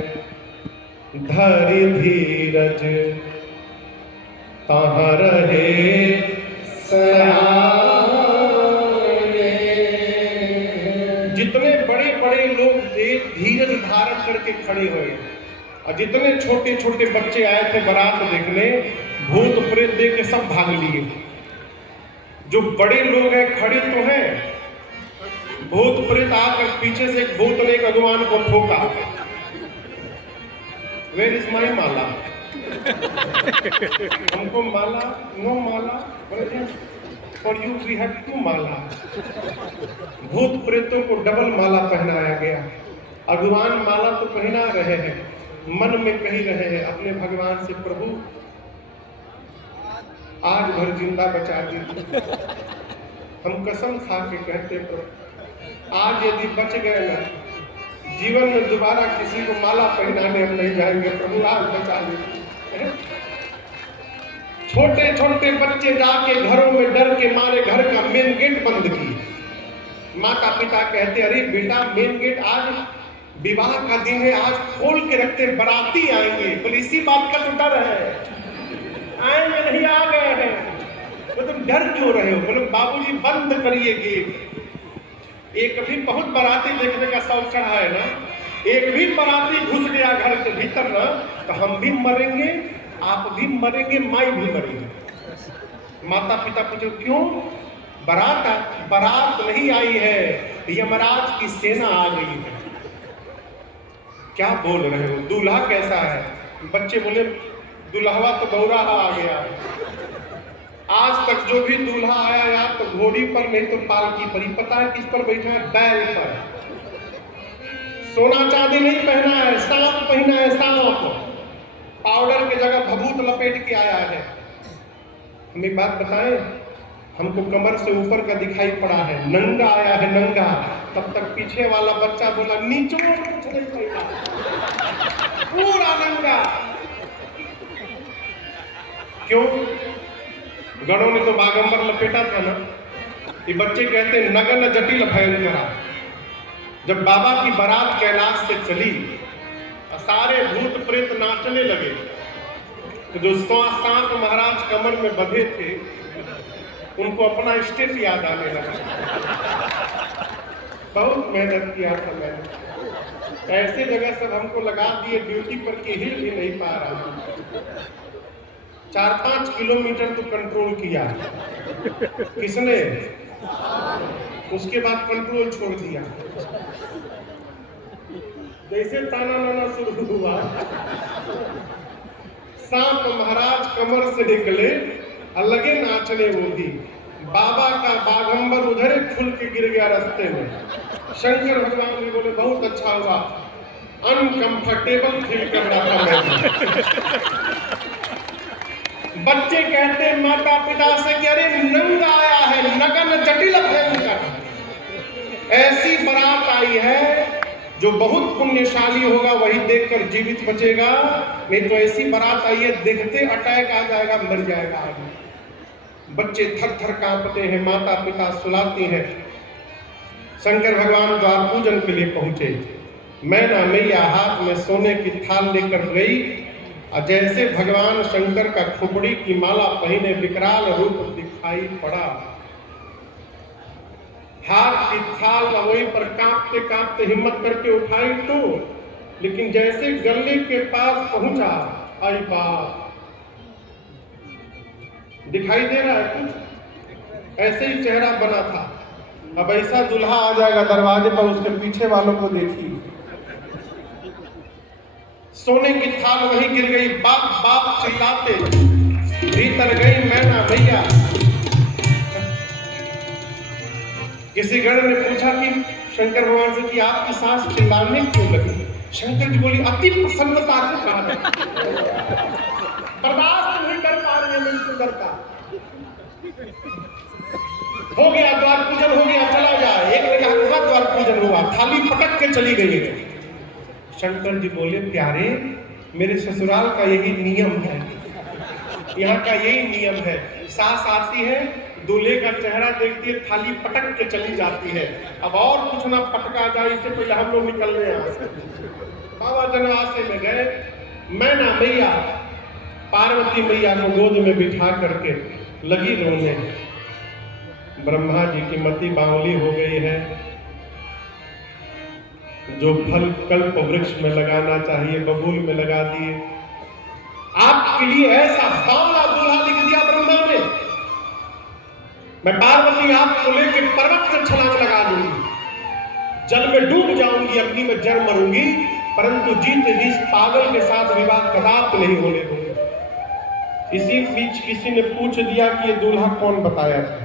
धरि धीरज तहाँ रहे सयाने। जितने बड़े बड़े लोग थे धीरज धारण करके खड़े हुए, और जितने छोटे छोटे बच्चे आए थे बारात देखने, भूत प्रेत देख के सब भाग लिए। जो बड़े लोग हैं खड़े तो हैं। भूत प्रेत आकर पीछे से एक भूत ने एक अगुवान को ठोका। Where is my mala? हमको माला, no mala, for you we have two mala. भूत प्रेतों को डबल माला पहनाया गया। अगुवान माला तो पहना रहे हैं, मन में कही रहे हैं अपने भगवान से, प्रभु आज भर जिंदा बचा दीजिए। हम कसम खा के कहते प्रभु, आज यदि बच गए ना, जीवन में दोबारा किसी को माला पहनाने हम नहीं जाएंगे प्रभु, आज बचा दीजिए। छोटे छोटे बच्चे जाके घरों में डर के मारे घर का मेन गेट बंद किए। माता पिता कहते, अरे बेटा मेन गेट, आज विवाह का दिन है, आज खोल के रखते, बाराती आएंगे। बोले इसी बात का तो डर है, आएंगे नहीं, आ गए हैं। तो तुम डर क्यों रहे हो? बोले बाबूजी बंद करिए गेट। एक भी बहुत बाराती देखने का शौक चढ़ा है ना, एक भी बाराती घुस गया घर के भीतर ना, तो हम भी मरेंगे, आप भी मरेंगे, माई भी मरेंगे। माता पिता पूछो क्यों? बारात नहीं आई है, यमराज की सेना आ गई है। क्या बोल रहे हो? दूल्हा कैसा है? बच्चे बोले दुल्हवा तो बौराहा आ गया। आज तक जो भी दूल्हा आया या तो घोड़ी पर नहीं तो पालकी पर ही, पता है किस पर बैठा है? बैल पर। सोना चांदी नहीं पहना है, सांप पहना है, सांप। पाउडर की जगह भभूत लपेट के आया है। हम एक बात बताएं, हमको कमर से ऊपर का दिखाई पड़ा है, नंगा आया है, नंगा। तब तक पीछे वाला बच्चा बोला नीचों कुछ नहीं पड़ा, पूरा नंगा। क्यों? गणों ने तो बागंबर लपेटा था ना। ये बच्चे कहते नगन जटिल भयंकरा। जब बाबा की बारात कैलाश से चली, सारे भूत प्रेत नाचने लगे, तो जो सांप महाराज कमर में बंधे थे, उनको अपना स्टेप याद आने लगा। बहुत मेहनत किया था मैंने, ऐसे जगह सब हमको लगा दिए ड्यूटी पर कि हिल भी नहीं पा रहा। 4-5 किलोमीटर तो कंट्रोल किया। किसने? उसके बाद कंट्रोल छोड़ दिया। जैसे ताना नाना शुरू हुआ, सांप महाराज कमर से निकले और लगे नाचने। वो भी बाबा का बागंबर उधर खुल के गिर गया रास्ते में। शंकर भगवान ने बोले बहुत अच्छा हुआ, अनकंफर्टेबल फील कर रहा था मैं। बच्चे कहते माता पिता से कि अरे नंगा आया है, नगन जटिल भयंकर। ऐसी बारात आई है जो बहुत पुण्यशाली होगा वही देखकर जीवित बचेगा, नहीं तो ऐसी बारात आई है देखते अटैक आ जाएगा, मर जाएगा आदमी। बच्चे थर थर कांपते हैं, माता पिता सुलाते हैं। शंकर भगवान द्वार पूजन के लिए पहुंचे। मैना मैया हाथ में सोने की थाल लेकर गई और जैसे भगवान शंकर का खोपड़ी की माला पहने विकराल रूप दिखाई पड़ा। हाथ की थाल वहीं पर कांपते कांपते हिम्मत करके उठाई तो, लेकिन जैसे गले के पास पहुंचा, आई बाप, दिखाई दे रहा है कुछ? ऐसे ही चेहरा बना था। अब ऐसा दूल्हा आ जाएगा दरवाजे पर, उसके पीछे वालों को देखिए। सोने की थाल वहीं गिर गई। बाप बाप चिल्लाते भीतर गई मैना मैया। किसी गण ने पूछा कि शंकर भगवान से कि आपकी सांस चिल्लाने क्यों लगी? शंकर जी बोली अति प्रसन्नता के कारण, बर्दाश्त नहीं कर पा रही है मेरी सुंदरता। हो गया द्वार पूजन, हो गया, चला जाए। एक ने कहा कहाँ द्वार पूजन हुआ? थाली पटक के चली गई। शंकर जी बोले प्यारे, मेरे ससुराल का यही नियम है, यहाँ का यही नियम है। सास आती है, दूल्हे का चेहरा देखती है, थाली पटक के चली जाती है। अब और कुछ ना पटका जाए, इससे पहले हम लोग निकलने आए। बाबा जनवासे में गए। मैना मैया पार्वती मैया को गोद में बिठा करके लगी रोने। ब्रह्मा जी की मति बावली हो गई है। जो फल कल्प वृक्ष में लगाना चाहिए बबूल में लगा दिए। आपके लिए ऐसा बावला दूल्हा लिख दिया ब्रह्मा ने। मैं पार्वती आपको लेकर पर्वत से छलांग लगा दूंगी, जल में डूब जाऊंगी, अग्नि में जल मरूंगी, परंतु जीते जी इस पागल के साथ विवाह कदापि नहीं होने दूंगी। इसी बीच किसी ने पूछ दिया कि ये दूल्हा कौन बताया था,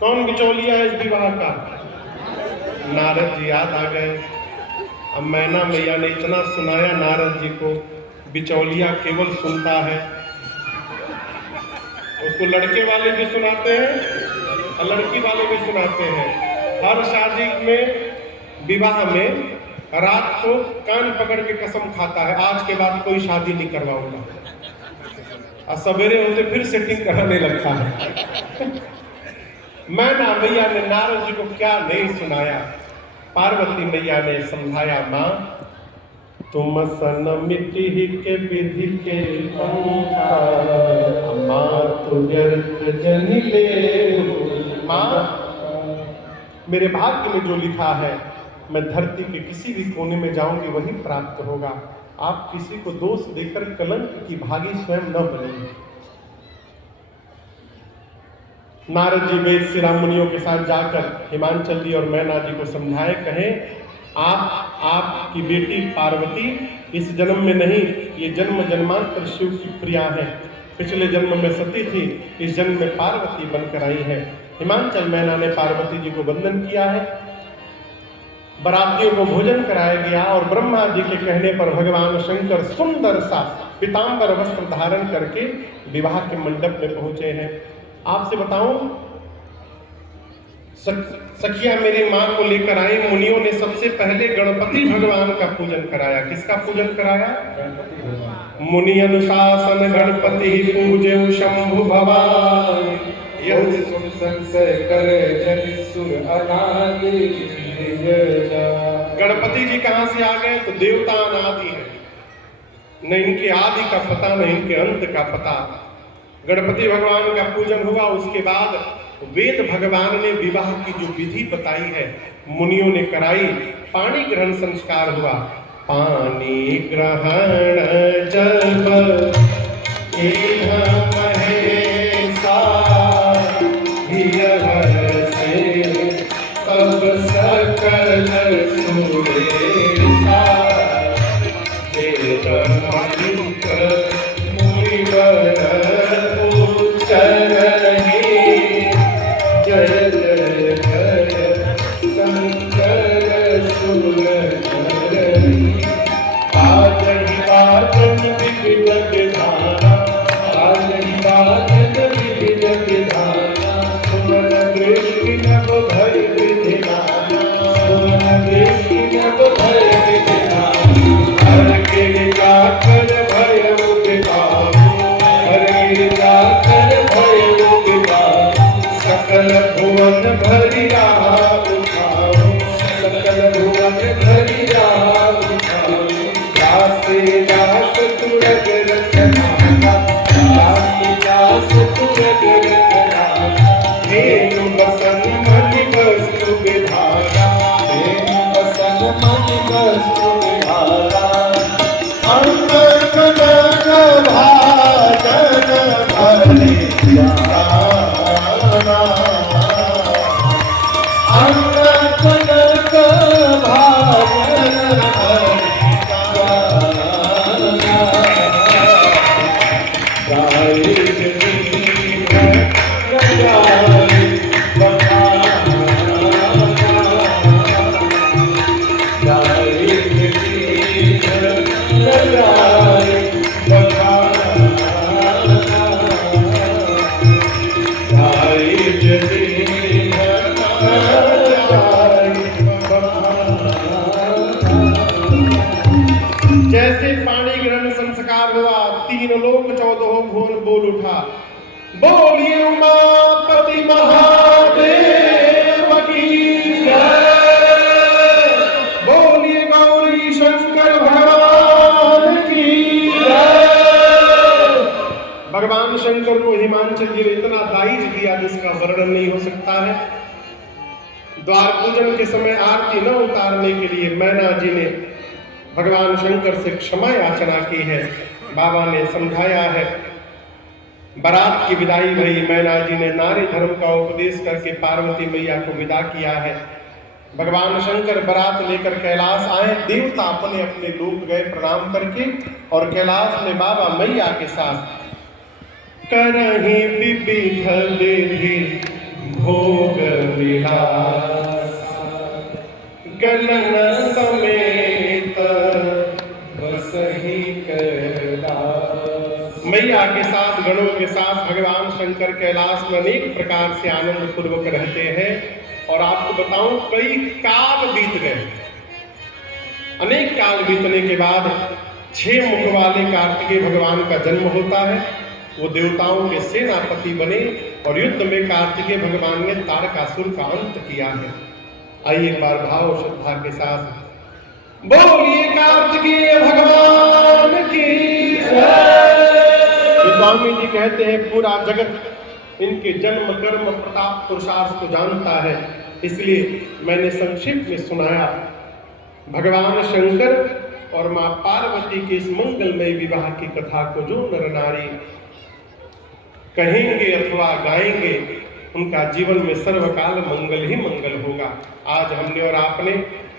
कौन बिचौलिया है इस विवाह का? नारद जी याद आ गए। अब मैना मैया ने इतना सुनाया नारद जी को, बिचौलिया केवल सुनता है, उसको लड़के वाले भी सुनाते हैं और लड़की वाले भी सुनाते हैं। हर शादी में, विवाह में रात को कान पकड़ के कसम खाता है, आज के बाद कोई शादी नहीं करवाऊंगा, और सवेरे होते फिर सेटिंग कराने लगता है। मैना मैया ने नारद जी को क्या नहीं सुनाया। पार्वती मैया ने समझाया, माँ तुम सन मिट्टी के विधि के पंखा, माँ तू व्यर्थ जन ले। माँ मेरे भाग्य में जो लिखा है, मैं धरती के किसी भी कोने में जाऊंगी वही प्राप्त होगा। आप किसी को दोष देकर कलंक की भागी स्वयं न बने। नारद जी वेद से राम मुनियों के साथ जाकर हिमांचल जी और मैना जी को समझाए, कहें आपकी बेटी पार्वती इस जन्म में नहीं, ये जन्म जन्मांतर शिव की प्रिया है। पिछले जन्म में सती थी, इस जन्म में पार्वती बनकर आई है। हिमांचल मैना ने पार्वती जी को वंदन किया है। बरातियों को भोजन कराया गया और ब्रह्मा जी के कहने पर भगवान शंकर सुंदर सा पीतांबर वस्त्र धारण करके विवाह के मंडप में पहुंचे हैं। आपसे बताऊं, सखिया मेरी मां को लेकर आई। मुनियों ने सबसे पहले गणपति भगवान का पूजन कराया। किसका पूजन कराया? मुनि अनुशासन गणपति पूजे शंभु भवान, यह संशय करे जन सुर अनादि। गणपति जी कहां से आ गए? तो देवता अनादि है, न इनके आदि का पता न इनके अंत का पता। गणपति भगवान का पूजन हुआ, उसके बाद वेद भगवान ने विवाह की जो विधि बताई है मुनियों ने कराई। पानी ग्रहण संस्कार हुआ। पानी ग्रहण जब तब सकल सुरेशा, जैसे पानी ग्रहण संस्कार हुआ, 3 लोक 14 भुवन बोल उठा, बोलिए उमापति महादेव की जय, बोलिए गौरी शंकर भगवान की जय। भगवान शंकर को हिमांचल जी ने इतना दाइज दिया जिसका वर्णन नहीं हो सकता है। द्वार पूजन के समय आरती न उतारने के लिए मैना जी ने भगवान शंकर से क्षमा याचना की है। बाबा ने समझाया है। बारात की विदाई भई, मैना जी ने नारी धर्म का उपदेश करके पार्वती मैया को विदा किया है। भगवान शंकर बारात लेकर कैलाश आए। देवता अपने अपने लोक गए प्रणाम करके, और कैलाश में बाबा मैया के साथ करही विविध विधि भोग विलास, गणन समेत बसहि कैलाश। मैया के साथ गणों के साथ भगवान शंकर कैलाश में अनेक प्रकार से आनंद पूर्वक रहते हैं। और आपको बताऊं, कई काल बीत गए। अनेक काल बीतने के बाद 6 मुख वाले कार्तिकेय भगवान का जन्म होता है। वो देवताओं के सेनापति बने और युद्ध में कार्तिकेय भगवान ने तारकासुर का अंत किया है। आइए एक बार भाव श्रद्धा के साथ बोलिए कार्तिकेय भगवान की जय। स्वामी जी कहते हैं पूरा जगत इनके जन्म कर्म प्रताप पुरुषार्थ को जानता है, इसलिए मैंने संक्षिप्त में सुनाया। भगवान शंकर और मां पार्वती के इस मंगलमय विवाह की कथा को जो नर नारी कहेंगे अथवा गाएंगे, उनका जीवन में सर्वकाल मंगल ही मंगल होगा। आज हमने और आपने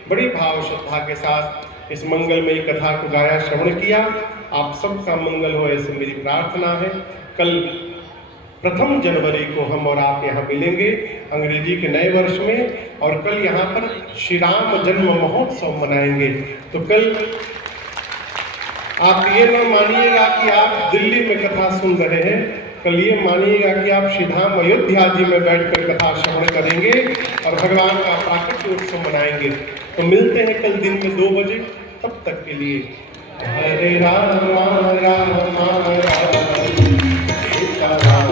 बड़ी भाव श्रद्धा के साथ इस मंगलमयी कथा को गाया, श्रवण किया। आप सबका मंगल हो, ऐसे मेरी प्रार्थना है। कल 1 जनवरी को हम और आप यहाँ मिलेंगे अंग्रेजी के नए वर्ष में, और कल यहाँ पर श्री राम जन्म महोत्सव मनाएंगे। तो कल आप ये न मानिएगा कि आप दिल्ली में कथा सुन रहे हैं, कल ये मानिएगा कि आप श्रीधाम अयोध्या जी में बैठकर कथा श्रवण करेंगे और भगवान का प्राकट्य उत्सव मनाएंगे। तो मिलते हैं कल दिन में 2 बजे। तब तक के लिए हरे राम राम राम सीता राम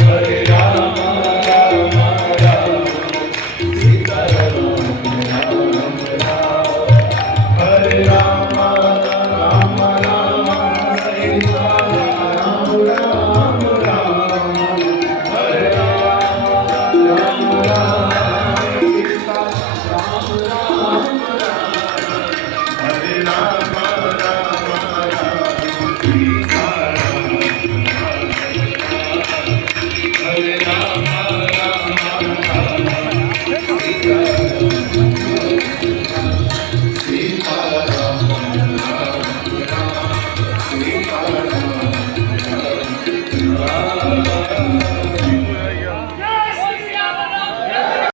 हरे राम राम राम सीता राम हरे राम राम राम सीता राम राम राम हरे राम राम राम सीता राम राम हरे राम राम